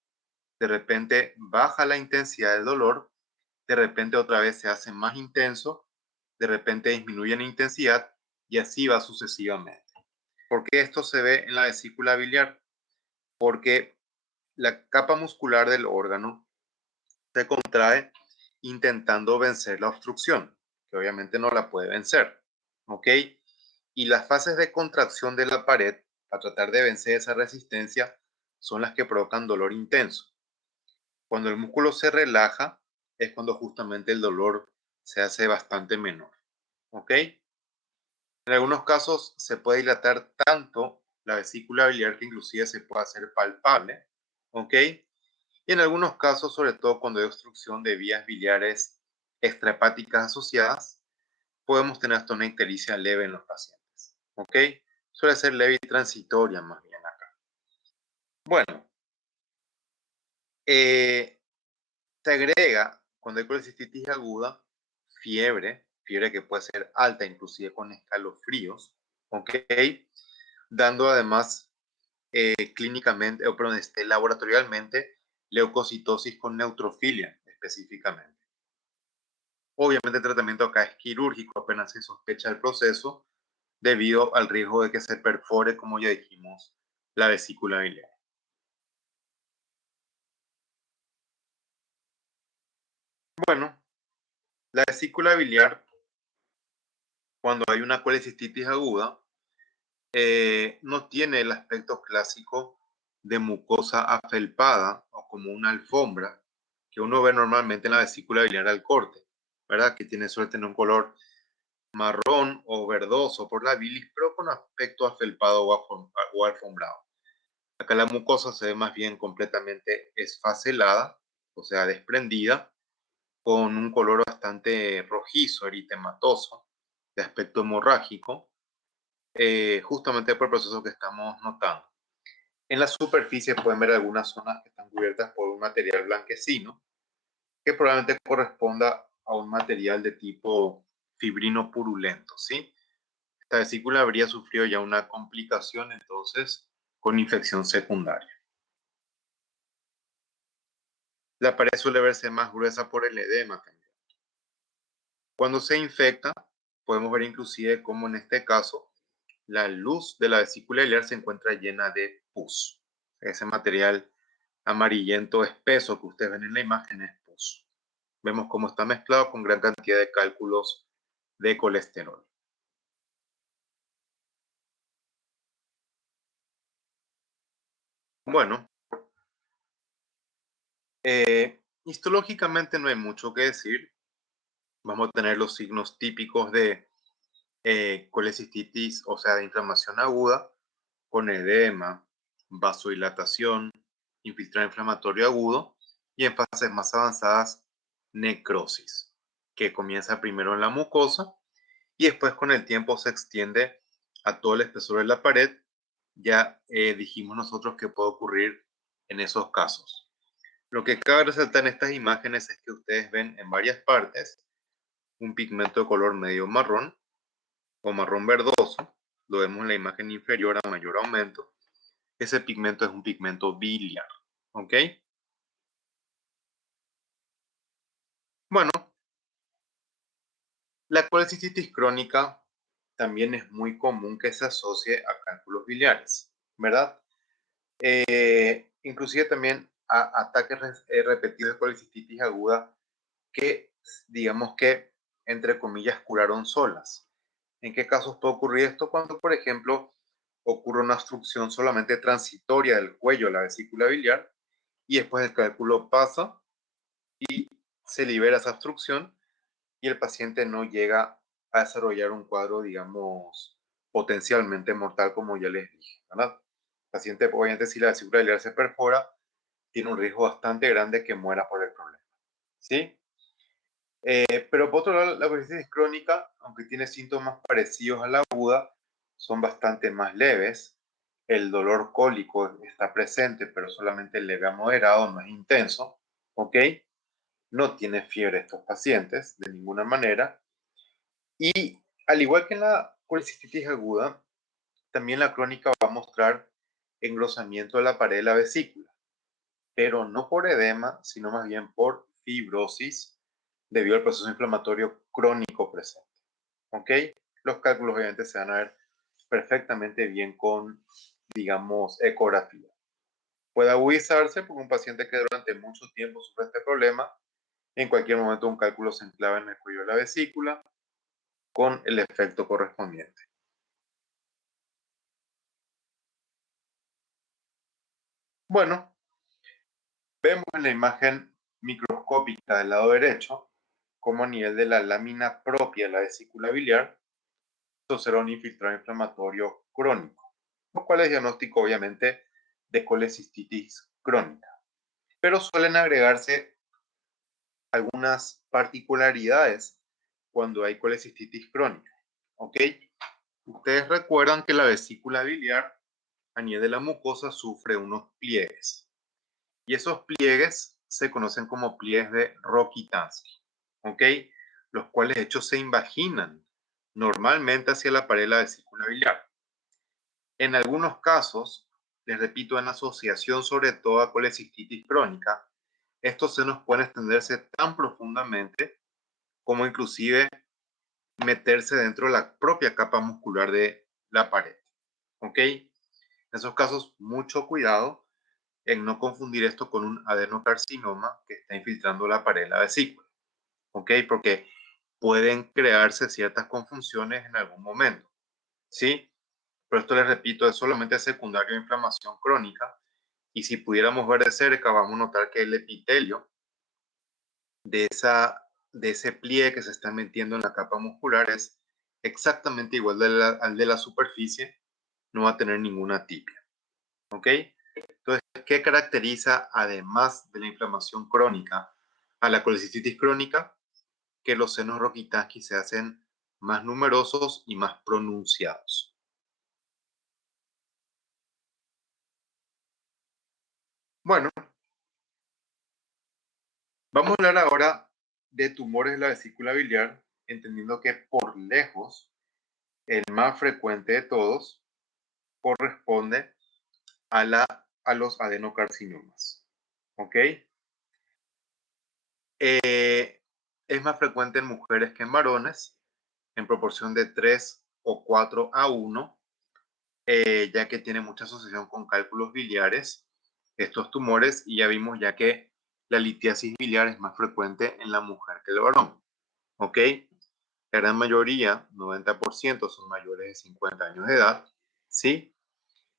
de repente baja la intensidad del dolor, de repente otra vez se hace más intenso, de repente disminuye en intensidad y así va sucesivamente. ¿Por qué esto se ve en la vesícula biliar? Porque la capa muscular del órgano se contrae intentando vencer la obstrucción, que obviamente no la puede vencer, ¿ok? Y las fases de contracción de la pared para tratar de vencer esa resistencia son las que provocan dolor intenso. Cuando el músculo se relaja es cuando justamente el dolor se hace bastante menor, ¿ok? En algunos casos se puede dilatar tanto la vesícula biliar que inclusive se puede hacer palpable, ¿ok? Y en algunos casos, sobre todo cuando hay obstrucción de vías biliares extrahepáticas asociadas, podemos tener hasta una ictericia leve en los pacientes, ¿ok? Suele ser leve y transitoria más bien acá. Bueno, se agrega cuando hay colecistitis aguda, fiebre que puede ser alta, inclusive con escalofríos, ¿ok? Dando además clínicamente, o perdón, laboratorialmente, leucocitosis con neutrofilia específicamente. Obviamente el tratamiento acá es quirúrgico, apenas se sospecha el proceso, debido al riesgo de que se perfore, como ya dijimos, la vesícula biliar. Bueno, la vesícula biliar, cuando hay una colecistitis aguda, no tiene el aspecto clásico de mucosa afelpada o como una alfombra que uno ve normalmente en la vesícula biliar al corte, ¿verdad? Que tiene suerte en un color marrón o verdoso por la bilis, pero con aspecto afelpado o alfombrado. Acá la mucosa se ve más bien completamente esfacelada, o sea, desprendida, con un color bastante rojizo, eritematoso, de aspecto hemorrágico, justamente por el proceso que estamos notando. En la superficie pueden ver algunas zonas que están cubiertas por un material blanquecino, que probablemente corresponda a un material de tipo fibrino purulento, ¿sí? Esta vesícula habría sufrido ya una complicación, entonces, con infección secundaria. La pared suele verse más gruesa por el edema también. Cuando se infecta, podemos ver inclusive cómo en este caso la luz de la vesícula biliar se encuentra llena de pus. Ese material amarillento espeso que ustedes ven en la imagen es pus. Vemos cómo está mezclado con gran cantidad de cálculos de colesterol. Bueno, histológicamente no hay mucho que decir. Vamos a tener los signos típicos de colecistitis, o sea, de inflamación aguda, con edema, vasodilatación, infiltrado inflamatorio agudo y en fases más avanzadas, necrosis, que comienza primero en la mucosa y después con el tiempo se extiende a todo el espesor de la pared. Ya dijimos nosotros que puede ocurrir en esos casos. Lo que cabe resaltar en estas imágenes es que ustedes ven en varias partes un pigmento de color medio marrón o marrón verdoso. Lo vemos en la imagen inferior a mayor aumento. Ese pigmento es un pigmento biliar. ¿Ok? Bueno, La colecistitis crónica también es muy común que se asocie a cálculos biliares, ¿verdad? Inclusive también a ataques repetidos de colecistitis aguda que, digamos que, entre comillas, curaron solas. ¿En qué casos puede ocurrir esto? Cuando, por ejemplo, ocurre una obstrucción solamente transitoria del cuello a la vesícula biliar y después el cálculo pasa, se libera esa obstrucción y el paciente no llega a desarrollar un cuadro, digamos, potencialmente mortal, como ya les dije, ¿verdad? El paciente, obviamente, si la vesícula biliar se perfora, tiene un riesgo bastante grande que muera por el problema, ¿sí? Pero por otro lado, la bronquitis crónica, aunque tiene síntomas parecidos a la aguda, son bastante más leves. El dolor cólico está presente, pero solamente leve a moderado, no es intenso, ¿ok? No tiene fiebre estos pacientes de ninguna manera. Y al igual que en la colecistitis aguda, también la crónica va a mostrar engrosamiento de la pared de la vesícula, pero no por edema, sino más bien por fibrosis debido al proceso inflamatorio crónico presente. ¿Ok? Los cálculos obviamente se van a ver perfectamente bien con, digamos, ecografía. Puede agudizarse porque un paciente que durante mucho tiempo sufre este problema, en cualquier momento un cálculo se enclava en el cuello de la vesícula con el efecto correspondiente. Bueno, vemos en la imagen microscópica del lado derecho como a nivel de la lámina propia de la vesícula biliar se observa un infiltrado inflamatorio crónico, lo cual es diagnóstico obviamente de colecistitis crónica. Pero suelen agregarse algunas particularidades cuando hay colecistitis crónica. ¿Ok? Ustedes recuerdan que la vesícula biliar a nivel de la mucosa sufre unos pliegues. Y esos pliegues se conocen como pliegues de Rokitansky. ¿Ok? Los cuales de hecho se invaginan normalmente hacia la pared de la vesícula biliar. En algunos casos, les repito, en asociación sobre todo a colecistitis crónica, estos senos pueden extenderse tan profundamente como inclusive meterse dentro de la propia capa muscular de la pared. ¿Ok? En esos casos, mucho cuidado en no confundir esto con un adenocarcinoma que está infiltrando la pared de la vesícula. ¿Ok? Porque pueden crearse ciertas confusiones en algún momento. ¿Sí? Pero esto les repito, es solamente secundario a inflamación crónica. Y si pudiéramos ver de cerca, vamos a notar que el epitelio de, de ese pliegue que se está metiendo en la capa muscular es exactamente igual al de la superficie, no va a tener ninguna atipia. ¿Ok? Entonces, ¿qué caracteriza además de la inflamación crónica a la colecistitis crónica? Que los senos Rokitansky se hacen más numerosos y más pronunciados. Bueno, vamos a hablar ahora de tumores de la vesícula biliar, entendiendo que por lejos el más frecuente de todos corresponde a los adenocarcinomas. ¿Ok? Es más frecuente en mujeres que en varones, en proporción de 3 o 4 a 1, ya que tiene mucha asociación con cálculos biliares, estos tumores, y ya vimos ya que la litiasis biliar es más frecuente en la mujer que el varón. ¿Ok? La gran mayoría, 90%, son mayores de 50 años de edad, ¿sí?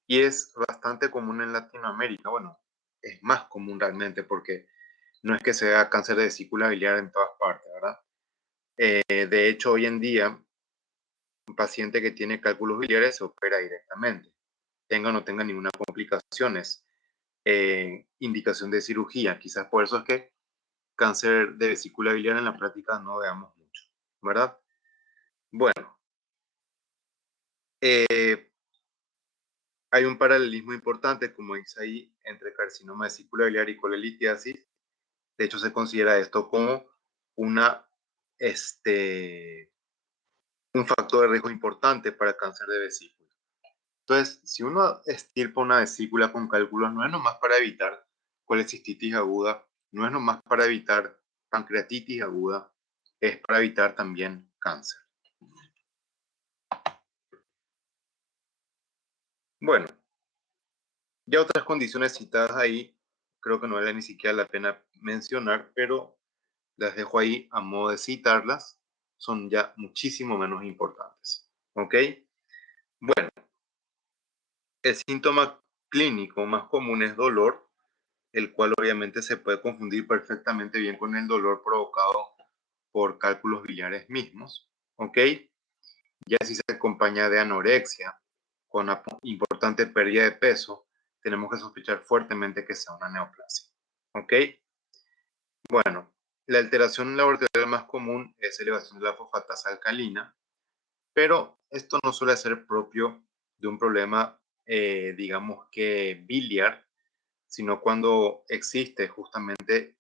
Y es bastante común en Latinoamérica. Bueno, es más común realmente porque no es que sea cáncer de vesícula biliar en todas partes, ¿verdad? De hecho, hoy en día, un paciente que tiene cálculos biliares se opera directamente, tenga o no tenga ninguna complicación, es indicación de cirugía. Quizás por eso es que cáncer de vesícula biliar en la práctica no veamos mucho, ¿verdad? Bueno, eh, hay un paralelismo importante, como dice ahí, entre carcinoma vesícula biliar y colelitiasis. De hecho, se considera esto como una, un factor de riesgo importante para cáncer de vesícula. Entonces, si uno estirpa una vesícula con cálculos, no es nomás para evitar colecistitis aguda, no es nomás para evitar pancreatitis aguda, es para evitar también cáncer. Bueno, ya otras condiciones citadas ahí, creo que no vale ni siquiera la pena mencionar, pero las dejo ahí a modo de citarlas, son ya muchísimo menos importantes. ¿Ok? Bueno, el síntoma clínico más común es dolor, el cual obviamente se puede confundir perfectamente bien con el dolor provocado por cálculos biliares mismos. ¿Ok? Ya si se acompaña de anorexia, con una importante pérdida de peso, tenemos que sospechar fuertemente que sea una neoplasia. ¿Ok? Bueno, la alteración laboratorial más común es elevación de la fosfatasa alcalina, pero esto no suele ser propio de un problema, digamos que biliar, sino cuando existe justamente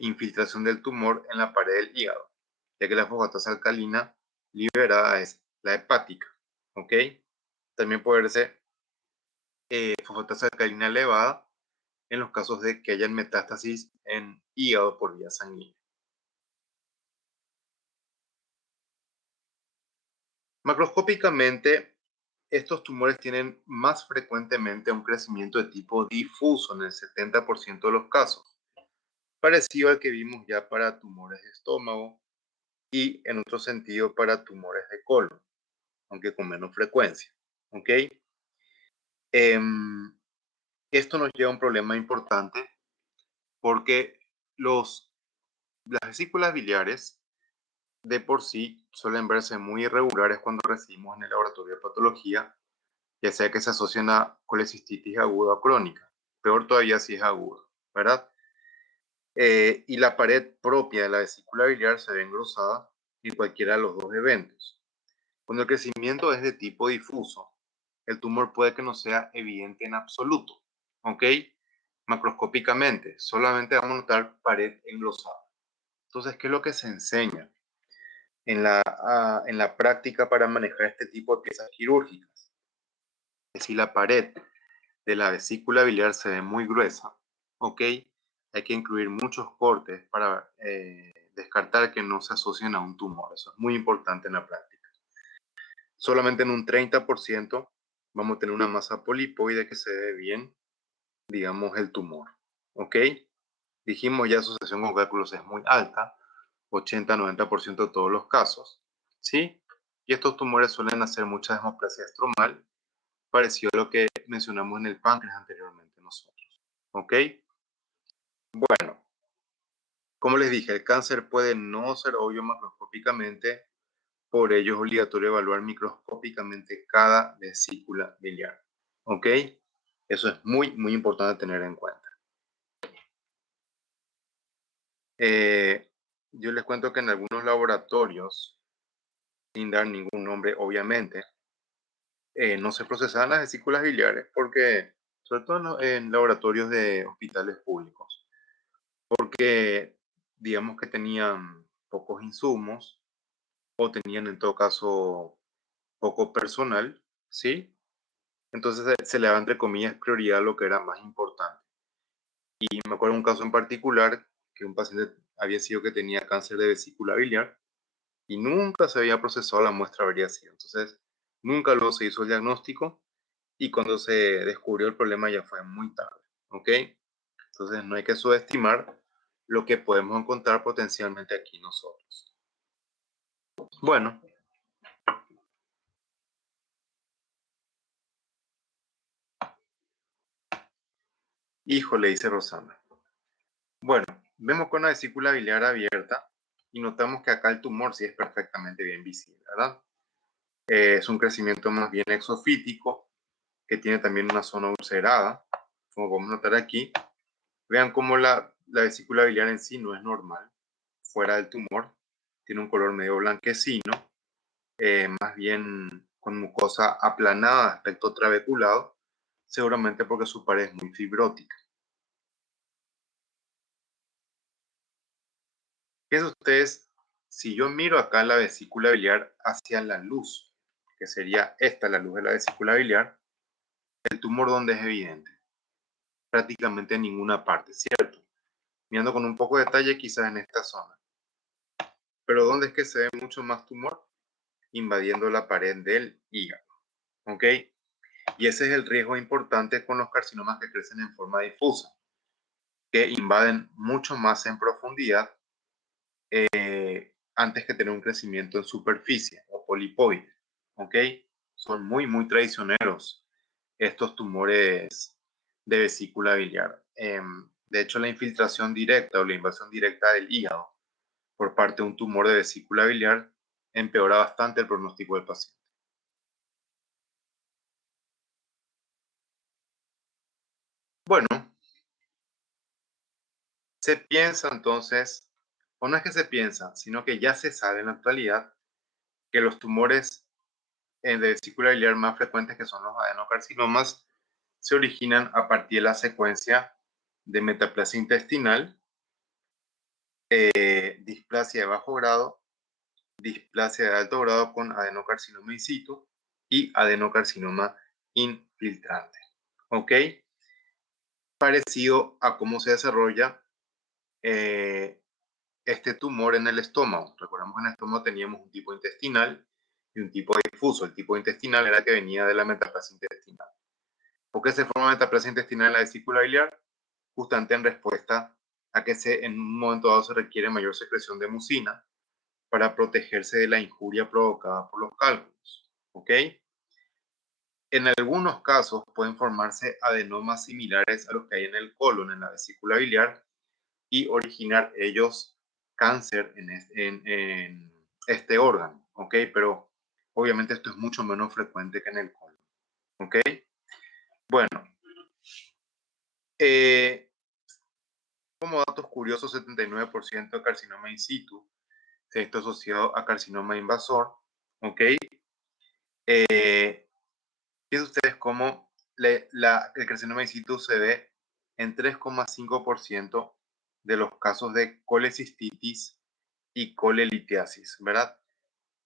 infiltración del tumor en la pared del hígado, ya que la fosfatasa alcalina liberada es la hepática, ¿ok? También puede ser fosfatasa alcalina elevada en los casos de que hayan metástasis en hígado por vía sanguínea. Macroscópicamente, estos tumores tienen más frecuentemente un crecimiento de tipo difuso en el 70% de los casos, parecido al que vimos ya para tumores de estómago y en otro sentido para tumores de colon, aunque con menos frecuencia. ¿Ok? Esto nos lleva a un problema importante porque las vesículas biliares de por sí suelen verse muy irregulares cuando recibimos en el laboratorio de patología, ya sea que se asocien a colecistitis aguda o crónica. Peor todavía si es aguda, ¿verdad? Y la pared propia de la vesícula biliar se ve engrosada en cualquiera de los dos eventos. Cuando el crecimiento es de tipo difuso, el tumor puede que no sea evidente en absoluto, ¿ok? Macroscópicamente, solamente vamos a notar pared engrosada. Entonces, ¿qué es lo que se enseña en la práctica para manejar este tipo de piezas quirúrgicas? Si la pared de la vesícula biliar se ve muy gruesa, ¿ok? Hay que incluir muchos cortes para descartar que no se asocien a un tumor. Eso es muy importante en la práctica. Solamente en un 30% vamos a tener una masa polipoide que se ve bien, digamos, el tumor, ¿ok? Dijimos ya asociación con cálculos es muy alta, 80-90% de todos los casos, ¿sí? Y estos tumores suelen hacer mucha desmoplasia estromal, parecido a lo que mencionamos en el páncreas anteriormente nosotros. ¿Ok? Bueno, como les dije, el cáncer puede no ser obvio macroscópicamente, por ello es obligatorio evaluar microscópicamente cada vesícula biliar. ¿Ok? Eso es muy, muy importante tener en cuenta. Yo les cuento que en algunos laboratorios, sin dar ningún nombre, obviamente, no se procesaban las vesículas biliares porque, sobre todo en laboratorios de hospitales públicos, porque digamos que tenían pocos insumos o tenían en todo caso poco personal, ¿sí? Entonces se le daba entre comillas prioridad a lo que era más importante. Y me acuerdo de un caso en particular que un paciente había sido que tenía cáncer de vesícula biliar y nunca se había procesado la muestra, habría sido. Entonces, nunca luego se hizo el diagnóstico y cuando se descubrió el problema ya fue muy tarde, ¿ok? Entonces, no hay que subestimar lo que podemos encontrar potencialmente aquí nosotros. Bueno, híjole, dice Rosana. Bueno, vemos con la vesícula biliar abierta y notamos que acá el tumor sí es perfectamente bien visible, ¿verdad? Es un crecimiento más bien exofítico que tiene también una zona ulcerada, como podemos notar aquí. Vean cómo la vesícula biliar en sí no es normal, fuera del tumor, tiene un color medio blanquecino, más bien con mucosa aplanada, aspecto trabeculado, seguramente porque su pared es muy fibrótica. Fíjense ustedes, si yo miro acá la vesícula biliar hacia la luz, que sería esta la luz de la vesícula biliar, el tumor donde es evidente, prácticamente en ninguna parte, ¿cierto? Mirando con un poco de detalle quizás en esta zona. Pero ¿dónde es que se ve mucho más tumor? Invadiendo la pared del hígado. ¿Ok? Y ese es el riesgo importante con los carcinomas que crecen en forma difusa, que invaden mucho más en profundidad antes que tener un crecimiento en superficie o polipoide. ¿Ok? Son muy, muy traicioneros estos tumores de vesícula biliar. De hecho, la infiltración directa o la invasión directa del hígado por parte de un tumor de vesícula biliar empeora bastante el pronóstico del paciente. Bueno, se piensa entonces, o no es que se piensa, sino que ya se sabe en la actualidad que los tumores de vesícula biliar más frecuentes, que son los adenocarcinomas, se originan a partir de la secuencia de metaplasia intestinal, displasia de bajo grado, displasia de alto grado con adenocarcinoma in situ y adenocarcinoma infiltrante. ¿Ok? Parecido a cómo se desarrolla eh, este tumor en el estómago. Recordamos que en el estómago teníamos un tipo intestinal y un tipo difuso. El tipo intestinal era que venía de la metaplasia intestinal. ¿Por qué se forma metaplasia intestinal en la vesícula biliar? Justamente en respuesta a que en un momento dado se requiere mayor secreción de mucina para protegerse de la injuria provocada por los cálculos. ¿Ok? En algunos casos pueden formarse adenomas similares a los que hay en el colon, en la vesícula biliar, y originar ellos cáncer en este órgano, ¿ok? Pero obviamente esto es mucho menos frecuente que en el colon, ¿ok? Bueno, eh, como datos curiosos, 79% de carcinoma in situ se está asociado a carcinoma invasor, ¿ok? Fíjense ustedes cómo el carcinoma in situ se ve en 3,5% de los casos de colecistitis y colelitiasis, ¿verdad?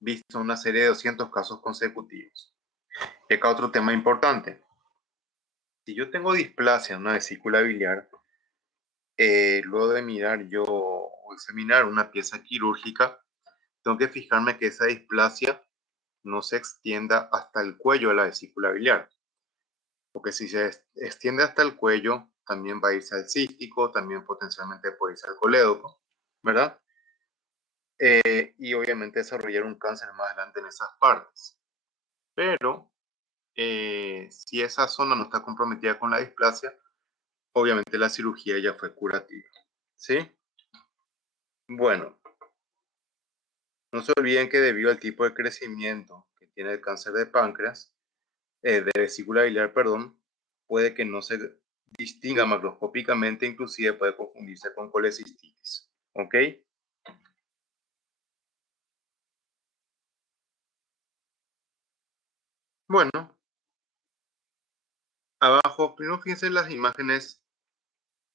Visto una serie de 200 casos consecutivos. Y acá otro tema importante. Si yo tengo displasia en una vesícula biliar, luego de mirar yo o examinar una pieza quirúrgica, tengo que fijarme que esa displasia no se extienda hasta el cuello de la vesícula biliar. Porque si se extiende hasta el cuello, también va a irse al cístico, también potencialmente puede irse al colédoco, ¿verdad? Y obviamente desarrollar un cáncer más adelante en esas partes. Pero si esa zona no está comprometida con la displasia, obviamente la cirugía ya fue curativa. ¿Sí? Bueno, no se olviden que debido al tipo de crecimiento que tiene el cáncer de páncreas, de vesícula biliar, perdón, puede que no se distinga macroscópicamente, inclusive puede confundirse con colecistitis. ¿Ok? Bueno, abajo, primero fíjense las imágenes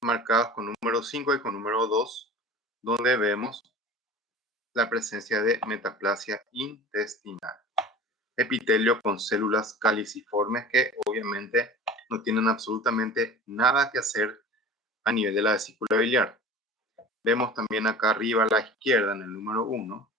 marcadas con número 5 y con número 2, donde vemos la presencia de metaplasia intestinal. Epitelio con células caliciformes que obviamente no tienen absolutamente nada que hacer a nivel de la vesícula biliar. Vemos también acá arriba a la izquierda, en el número 1,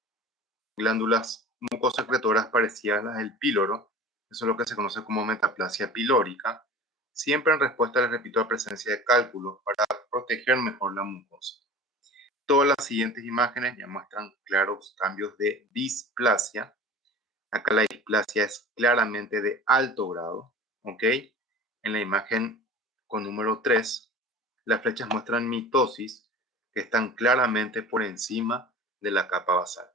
glándulas mucosecretoras parecidas a las del píloro. Eso es lo que se conoce como metaplasia pilórica, siempre en respuesta, les repito, a la presencia de cálculos para proteger mejor la mucosa. Todas las siguientes imágenes ya muestran claros cambios de displasia. Acá la displasia es claramente de alto grado, ¿ok? En la imagen con número 3, las flechas muestran mitosis que están claramente por encima de la capa basal.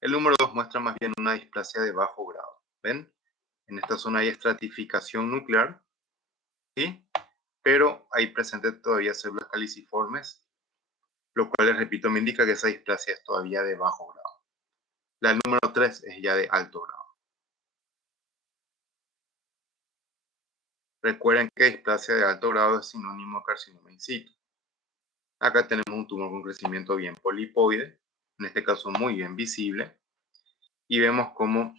El número 2 muestra más bien una displasia de bajo grado. ¿Ven? En esta zona hay estratificación nuclear, ¿sí? Pero hay presente todavía células caliciformes, lo cual, les repito, me indica que esa displasia es todavía de bajo grado. La número 3 es ya de alto grado. Recuerden que displasia de alto grado es sinónimo a carcinoma in situ. Acá tenemos un tumor con crecimiento bien polipoide, en este caso muy bien visible, y vemos cómo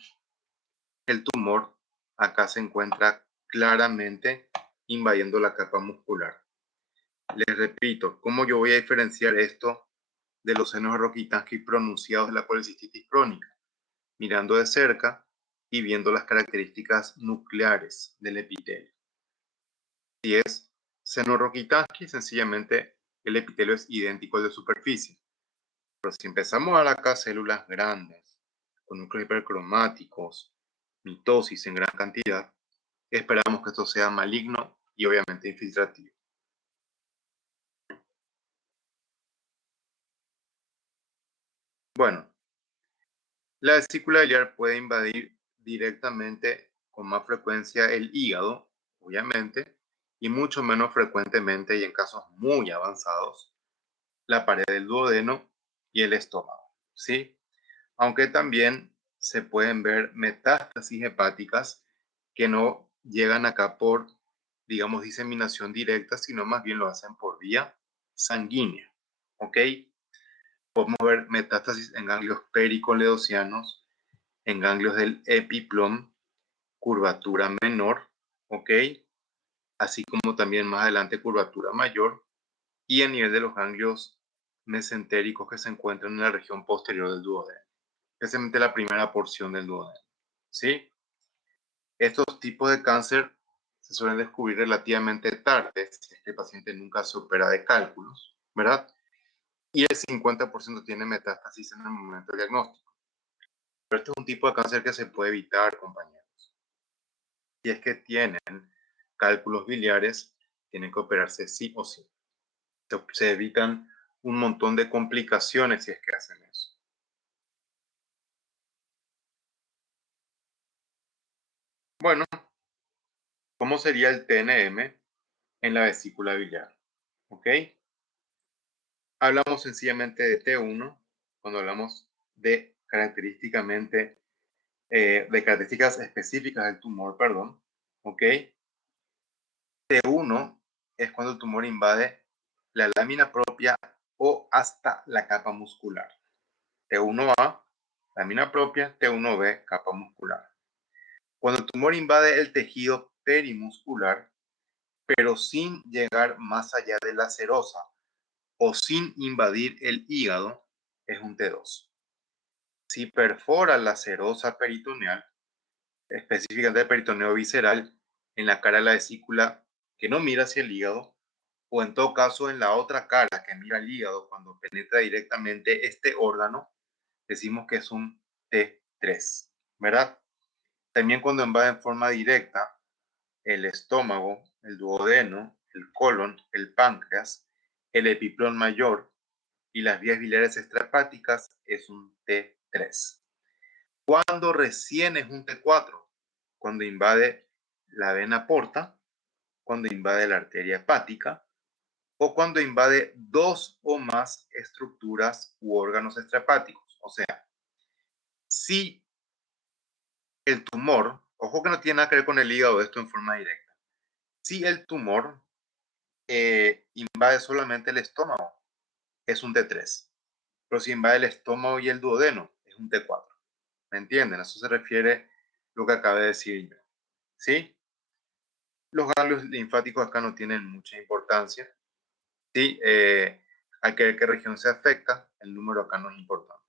el tumor acá se encuentra claramente invadiendo la capa muscular. Les repito, ¿cómo yo voy a diferenciar esto de los senos de Rokitansky pronunciados de la policistitis crónica, mirando de cerca y viendo las características nucleares del epitelio. Si es seno Rokitansky, sencillamente el epitelio es idéntico al de superficie. Pero si empezamos a ver acá células grandes, con núcleos hipercromáticos, mitosis en gran cantidad, esperamos que esto sea maligno y obviamente infiltrativo. Bueno, la vesícula biliar puede invadir directamente con más frecuencia el hígado, obviamente, y mucho menos frecuentemente y en casos muy avanzados, la pared del duodeno y el estómago, ¿sí? Aunque también se pueden ver metástasis hepáticas que no llegan acá por, digamos, diseminación directa, sino más bien lo hacen por vía sanguínea, ¿ok? Podemos ver metástasis en ganglios pericoledocianos, en ganglios del epiplom, curvatura menor, ¿ok? Así como también más adelante curvatura mayor y a nivel de los ganglios mesentéricos que se encuentran en la región posterior del duodeno, especialmente la primera porción del duodeno, ¿sí? Estos tipos de cáncer se suelen descubrir relativamente tarde, si es que el paciente nunca se opera de cálculos, ¿verdad? Y el 50% tiene metástasis en el momento del diagnóstico. Pero este es un tipo de cáncer que se puede evitar, compañeros. Si es que tienen cálculos biliares, tienen que operarse sí o sí. Se evitan un montón de complicaciones si es que hacen eso. Bueno, ¿cómo sería el TNM en la vesícula biliar? ¿Ok? Hablamos sencillamente de T1 cuando hablamos de de características específicas del tumor, perdón. ¿Ok? T1 es cuando el tumor invade la lámina propia o hasta la capa muscular. T1A, lámina propia, T1B, capa muscular. Cuando el tumor invade el tejido perimuscular, pero sin llegar más allá de la serosa o sin invadir el hígado, es un T2. Si perfora la serosa peritoneal, específicamente el peritoneo visceral, en la cara de la vesícula que no mira hacia el hígado, o en todo caso en la otra cara que mira al hígado cuando penetra directamente este órgano, decimos que es un T3, ¿verdad? También cuando invade en forma directa el estómago, el duodeno, el colon, el páncreas, el epiplón mayor y las vías biliares extrahepáticas, es un T3. Cuando recién es un T4, cuando invade la vena porta, cuando invade la arteria hepática o cuando invade dos o más estructuras u órganos extrahepáticos. O sea, si el tumor, ojo que no tiene nada que ver con el hígado esto en forma directa, si el tumor invade solamente el estómago, es un T3. Pero si invade el estómago y el duodeno, es un T4. ¿Me entienden? A eso se refiere lo que acabé de decir yo. ¿Sí? Los ganglios linfáticos acá no tienen mucha importancia. ¿Sí? Hay que ver qué región se afecta. El número acá no es importante.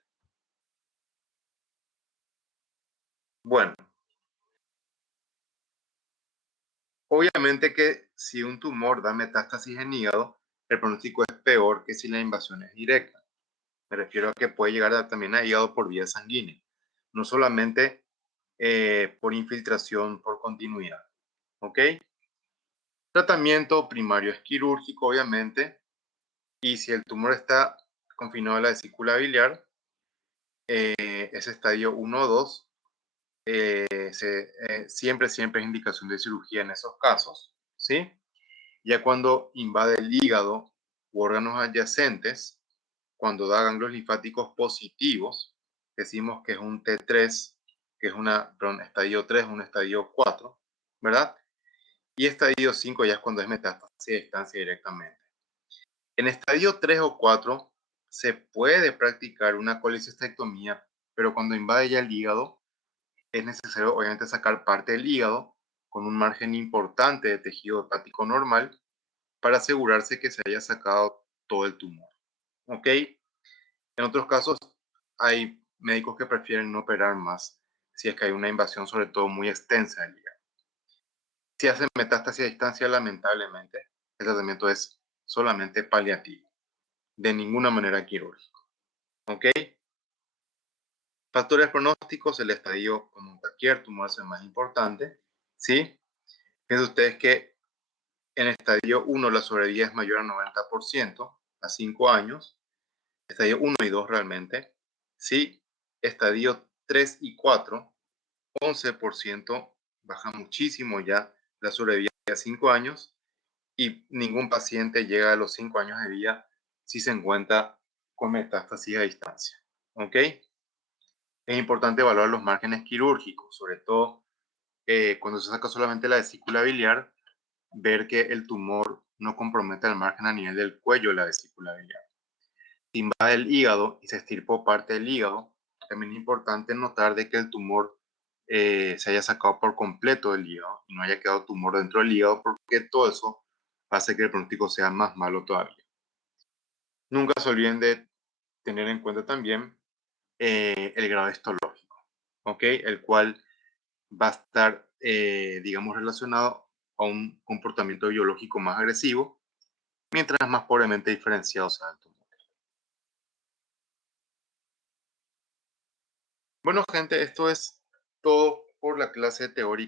Bueno, obviamente que si un tumor da metástasis en hígado, el pronóstico es peor que si la invasión es directa. Me refiero a que puede llegar también a hígado por vía sanguínea, no solamente por infiltración por continuidad. ¿Ok? Tratamiento primario es quirúrgico, obviamente, y si el tumor está confinado a la vesícula biliar, es estadio 1 o 2, siempre es indicación de cirugía en esos casos, ¿sí? Ya cuando invade el hígado u órganos adyacentes, cuando da ganglios linfáticos positivos, decimos que es un T3, que es estadio 3, un estadio 4, ¿verdad? Y estadio 5 ya es cuando es metástasis a distancia directamente. En estadio 3 o 4 se puede practicar una colecistectomía, pero cuando invade ya el hígado, es necesario obviamente sacar parte del hígado con un margen importante de tejido hepático normal para asegurarse que se haya sacado todo el tumor. ¿Ok? En otros casos, hay médicos que prefieren no operar más si es que hay una invasión, sobre todo muy extensa del hígado. Si hace metástasis a distancia, lamentablemente, el tratamiento es solamente paliativo, de ninguna manera quirúrgico. ¿Ok? Factores pronósticos, el estadio, como en cualquier tumor, es el más importante. ¿Sí? Piensen ustedes que en estadio 1 la sobrevida es mayor al 90% a 5 años. Estadio 1 y 2 realmente. Sí, estadio 3 y 4, 11%, baja muchísimo ya la sobrevida a 5 años y ningún paciente llega a los 5 años de vida si se encuentra con metástasis a distancia. ¿Ok? Es importante evaluar los márgenes quirúrgicos, sobre todo cuando se saca solamente la vesícula biliar, ver que el tumor no compromete el margen a nivel del cuello de la vesícula biliar. Si invade el hígado y se extirpó parte del hígado, también es importante notar de que el tumor se haya sacado por completo del hígado y no haya quedado tumor dentro del hígado, porque todo eso hace que el pronóstico sea más malo todavía. Nunca se olviden de tener en cuenta también el grado histológico, ¿ok? El cual va a estar, digamos, relacionado a un comportamiento biológico más agresivo, mientras más pobremente diferenciado sea el tumor. Bueno, gente, esto es todo por la clase teórica.